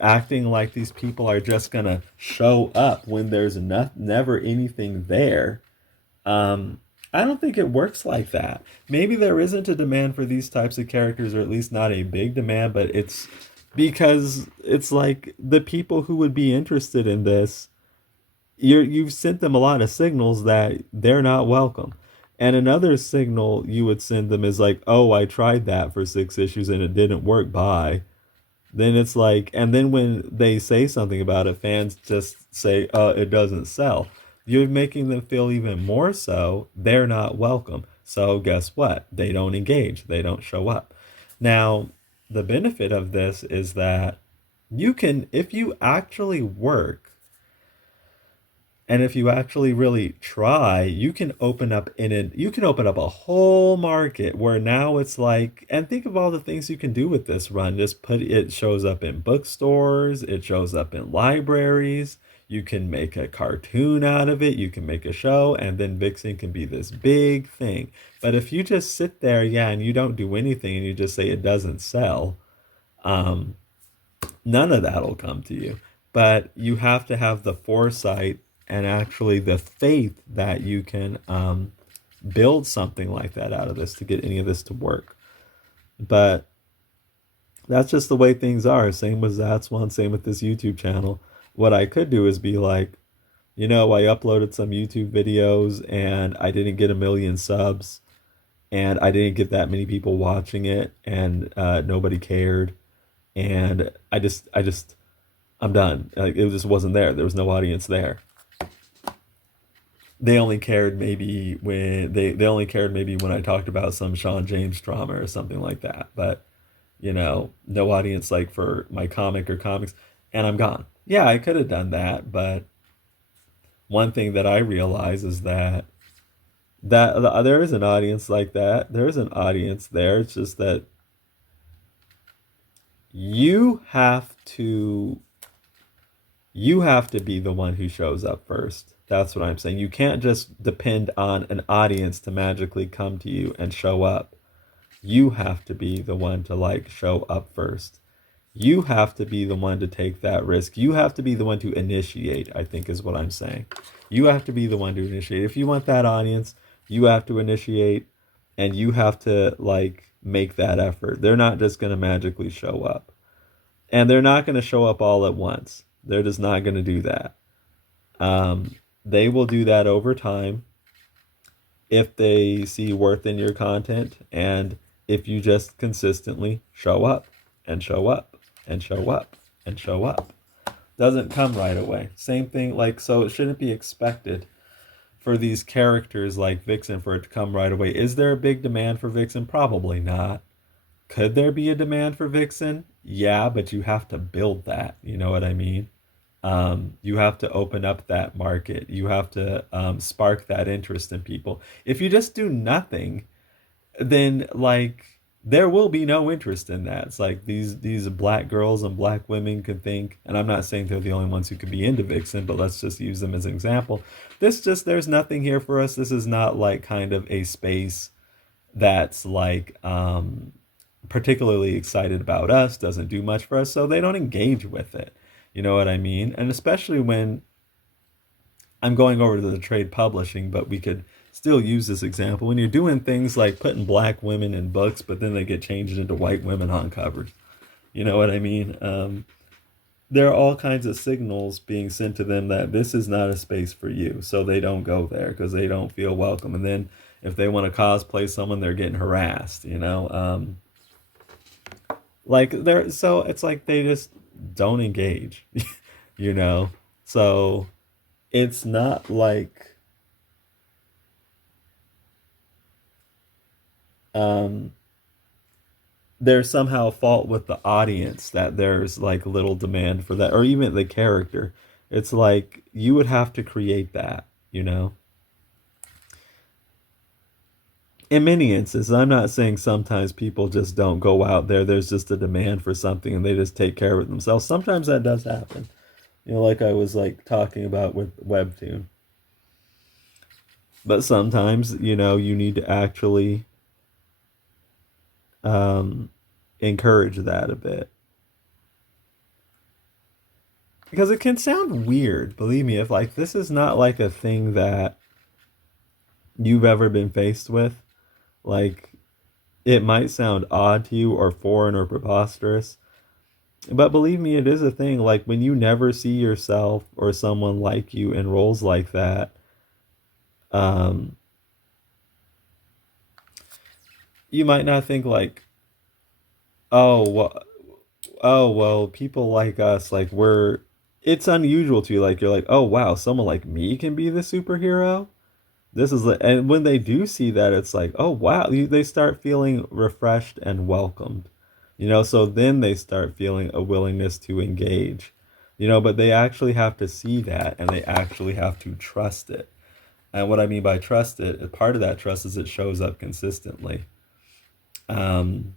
Acting like these people are just gonna show up when there's never anything there. Um, I don't think it works like that. Maybe there isn't a demand for these types of characters, or at least not a big demand, but it's because it's like the people who would be interested in this, you've sent them a lot of signals that they're not welcome. And another signal you would send them is like, oh, I tried that for 6 issues and it didn't work. Bye. Then it's like, and then when they say something about it, fans just say, it doesn't sell. You're making them feel even more so they're not welcome. So guess what? They don't engage. They don't show up. Now, the benefit of this is that you can, if you actually work, and if you actually really try, you can open up a whole market where now it's like, and think of all the things you can do with this run. Just put it shows up in bookstores, it shows up in libraries. You can make a cartoon out of it, you can make a show, and then Vixen can be this big thing. But if you just sit there, yeah, and you don't do anything and you just say it doesn't sell, um, none of that'll come to you. But you have to have the foresight and actually the faith that you can build something like that out of this to get any of this to work. But that's just the way things are. Same with Zatswan, same with this YouTube channel. What I could do is be like, I uploaded some YouTube videos and I didn't get a million subs and I didn't get that many people watching it and nobody cared. And I'm done. It just wasn't there. There was no audience there. They only cared maybe when I talked about some Sean James drama or something like that. But no audience like for my comic or comics, and I'm gone. Yeah, I could have done that, but one thing that I realize is that there is an audience like that. There is an audience there. It's just that you have to be the one who shows up first. That's what I'm saying. You can't just depend on an audience to magically come to you and show up. You have to be the one to show up first. You have to be the one to take that risk. You have to be the one to initiate, I think is what I'm saying. You have to be the one to initiate. If you want that audience, you have to initiate and you have to make that effort. They're not just going to magically show up. And they're not going to show up all at once. They're just not going to do that. They will do that over time if they see worth in your content, and if you just consistently show up and show up and show up and show up. Doesn't come right away. Same thing, like, so it shouldn't be expected for these characters like Vixen for it to come right away. Is there a big demand for Vixen? Probably not. Could there be a demand for Vixen? Yeah, but you have to build that. You know what I mean? You have to open up that market. You have to spark that interest in people. If you just do nothing, then like there will be no interest in that. It's like these black girls and black women can think, and I'm not saying they're the only ones who could be into Vixen, but let's just use them as an example. There's nothing here for us. This is not like kind of a space that's like particularly excited about us, doesn't do much for us, so they don't engage with it. You know what I mean? And especially when I'm going over to the trade publishing, but we could still use this example. When you're doing things like putting black women in books, but then they get changed into white women on covers. You know what I mean? There are all kinds of signals being sent to them that this is not a space for you. So they don't go there because they don't feel welcome. And then if they want to cosplay someone, they're getting harassed, you know? So it's like they just don't engage, you know? So it's not like there's somehow fault with the audience that there's like little demand for that, or even the character. It's like you would have to create that, you know? In many instances, I'm not saying sometimes people just don't go out there. There's just a demand for something and they just take care of it themselves. Sometimes that does happen. You know, like I was like talking about with Webtoon. But sometimes, you know, you need to actually encourage that a bit. Because it can sound weird, believe me, if like this is not like a thing that you've ever been faced with. Like, it might sound odd to you or foreign or preposterous, but believe me, it is a thing. Like, when you never see yourself or someone like you in roles like that, um, you might not think like, oh, well, oh, well, people like us, like, it's unusual to you. Like, you're like, oh, wow, someone like me can be the superhero. This is like, and when they do see that, it's like, oh wow, they start feeling refreshed and welcomed, you know. So then they start feeling a willingness to engage, you know. But they actually have to see that, and they actually have to trust it. And what I mean by trust it, part of that trust is it shows up consistently. Um,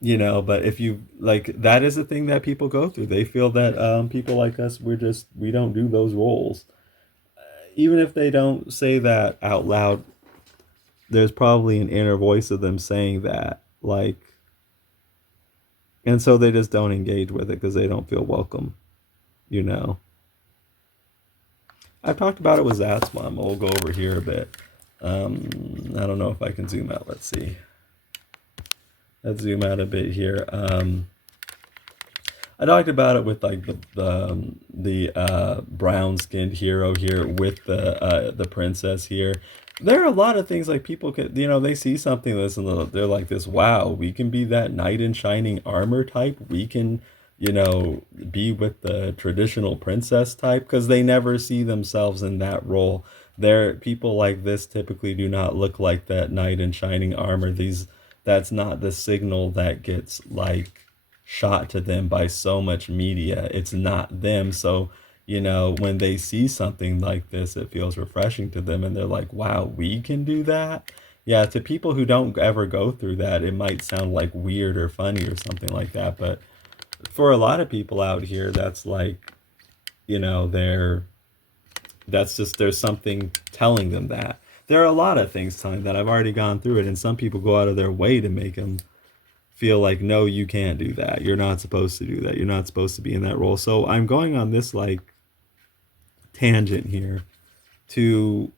you know, but if you like, that is a thing that people go through. They feel that people like us, we don't do those roles, even if they don't say that out loud. There's probably an inner voice of them saying that, like, and so they just don't engage with it because they don't feel welcome, you know. I've talked about it with Zatswan. We'll go over here a bit. I don't know if I can zoom out. Let's see. Let's zoom out a bit here. I talked about it with like the brown skinned hero here with the princess here. There are a lot of things like people can, you know, they see something this and they're like this, wow, we can be that knight in shining armor type. We can, you know, be with the traditional princess type because they never see themselves in that role. There, people like this typically do not look like that knight in shining armor. That's not the signal that gets like shot to them by so much media. It's not them. So, you know, when they see something like this, it feels refreshing to them and they're like, wow, we can do that. Yeah, to people who don't ever go through that, it might sound like weird or funny or something like that. But for a lot of people out here, that's like, you know, that's just, there's something telling them that. There are a lot of things telling that. I've already gone through it, and some people go out of their way to make them feel like, no, you can't do that. You're not supposed to do that. You're not supposed to be in that role. So I'm going on this like tangent here to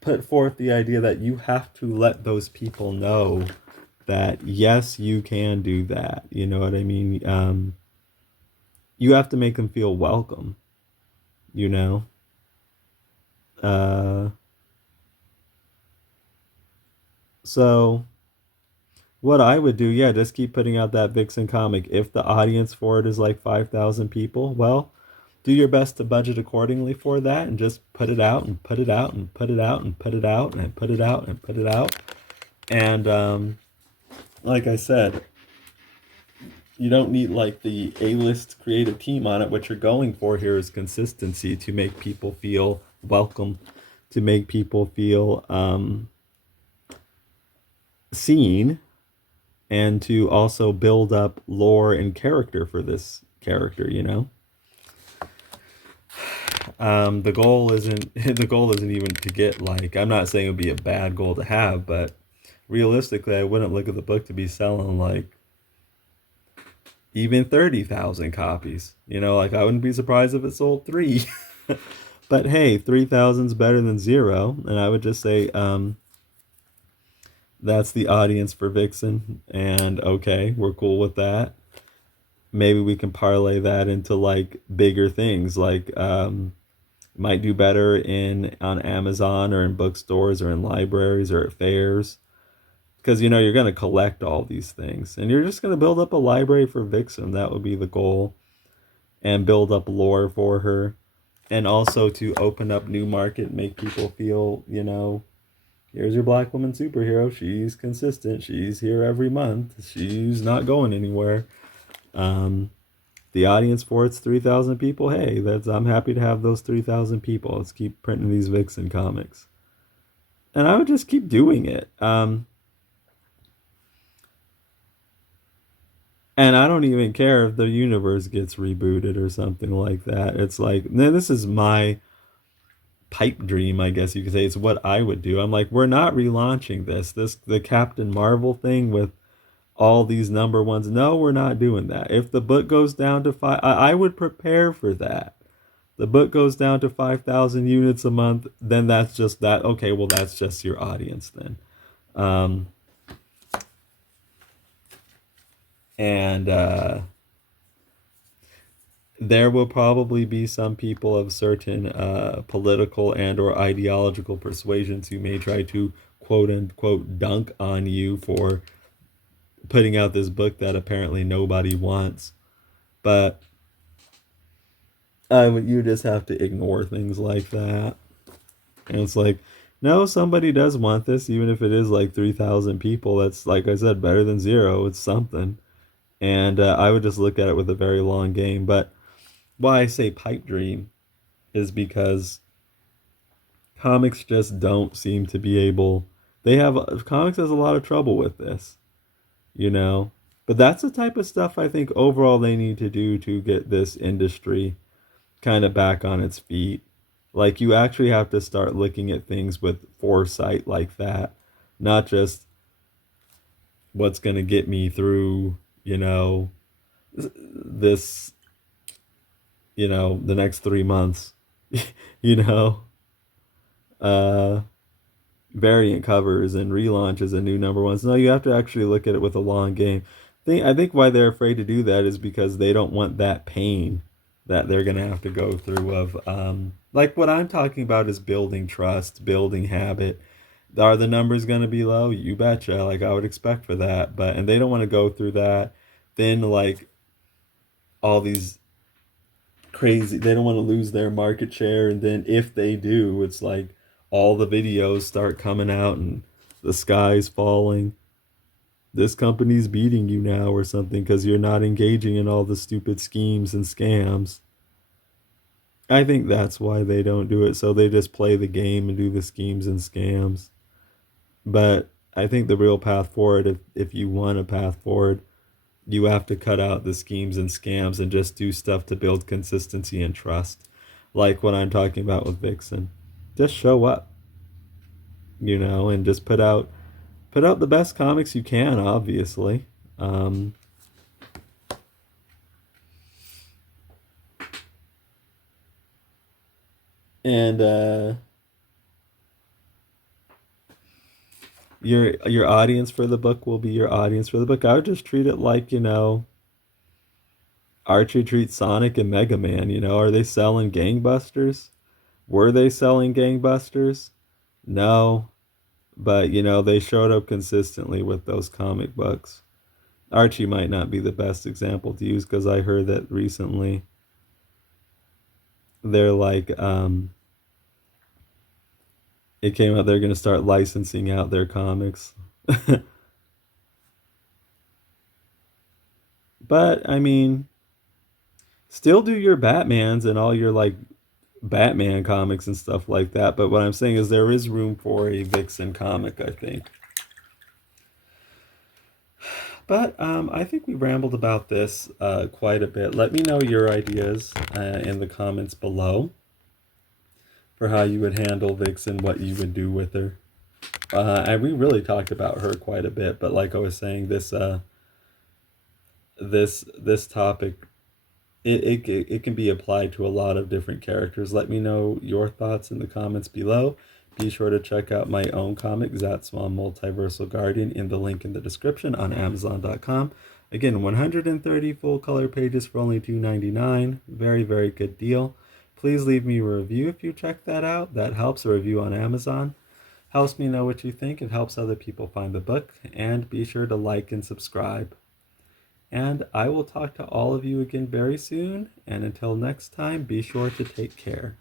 put forth the idea that you have to let those people know that yes, you can do that. You know what I mean? You have to make them feel welcome. you know. Uh, so what I would do, yeah, just keep putting out that Vixen comic. If the audience for it is like 5,000 people, well, do your best to budget accordingly for that and just put it out and put it out and put it out and put it out and put it out and put it out. And like I said, you don't need like the A-list creative team on it. What you're going for here is consistency to make people feel welcome, to make people feel seen, and to also build up lore and character for this character, you know. The goal isn't the goal isn't even to get like, I'm not saying it would be a bad goal to have, but realistically I wouldn't look at the book to be selling like even 30,000 copies. You know, like I wouldn't be surprised if it sold 3. But hey, 3,000 is better than 0, and I would just say that's the audience for Vixen, and okay, we're cool with that. Maybe we can parlay that into like bigger things, like might do better in on Amazon or in bookstores or in libraries or at fairs, because you know you're going to collect all these things and you're just going to build up a library for Vixen. That would be the goal, and build up lore for her, and also to open up new market, make people feel, you know, here's your black woman superhero, she's consistent, she's here every month, she's not going anywhere. um the audience for it's 3,000 people. Hey, that's, I'm happy to have those 3,000 people. Let's keep printing these Vixen comics. And I would just keep doing it. And I don't even care if the universe gets rebooted or something like that. It's like, then this is my pipe dream, I guess you could say. It's what I would do. I'm like, we're not relaunching this. The Captain Marvel thing with all these number ones. No, we're not doing that. If the book goes down to 5, I would prepare for that. The book goes down to 5,000 units a month, then that's just that. Okay, well, that's just your audience then. Um, and there will probably be some people of certain political and or ideological persuasions who may try to quote unquote dunk on you for putting out this book that apparently nobody wants. But you just have to ignore things like that. And it's like, no, somebody does want this, even if it is like 3,000 people. That's, like I said, better than 0. It's something. And I would just look at it with a very long game. But why I say pipe dream is because comics just don't seem to be able. Comics has a lot of trouble with this, you know. But that's the type of stuff I think overall they need to do to get this industry kind of back on its feet. Like, you actually have to start looking at things with foresight like that, not just what's going to get me through, you know, this, you know, the next 3 months, you know, uh, variant covers and relaunches and new number ones. No, you have to actually look at it with a long game. I think why they're afraid to do that is because they don't want that pain that they're going to have to go through of, like what I'm talking about is building trust, building habit. Are the numbers going to be low? You betcha. Like, I would expect for that. But, and they don't want to go through that. Then, like, all these crazy, they don't want to lose their market share. And then if they do, it's like all the videos start coming out and the sky's falling. This company's beating you now or something because you're not engaging in all the stupid schemes and scams. I think that's why they don't do it. So they just play the game and do the schemes and scams. But I think the real path forward, if you want a path forward, you have to cut out the schemes and scams and just do stuff to build consistency and trust. Like what I'm talking about with Vixen. Just show up, you know, and just put out the best comics you can, obviously. Um, and your audience for the book will be your audience for the book. I would just treat it like, you know, Archie treats Sonic and Mega Man, are they selling gangbusters? Were they selling gangbusters? No, but they showed up consistently with those comic books. Archie might not be the best example to use because I heard that recently they're like, it came out they're going to start licensing out their comics. But I mean, still do your Batmans and all your like Batman comics and stuff like that. But what I'm saying is there is room for a Vixen comic, I think. But I think we rambled about this quite a bit. Let me know your ideas in the comments below for how you would handle Vixen, what you would do with her. And we really talked about her quite a bit. But like I was saying, this topic it can be applied to a lot of different characters. Let me know your thoughts in the comments below. Be sure to check out my own comic, Zatswan Multiversal Guardian, in the link in the description on Amazon.com. Again, 130 full color pages for only $2.99. Very, very good deal. Please leave me a review if you check that out. That helps. A review on Amazon helps me know what you think. It helps other people find the book. And be sure to like and subscribe. And I will talk to all of you again very soon. And until next time, be sure to take care.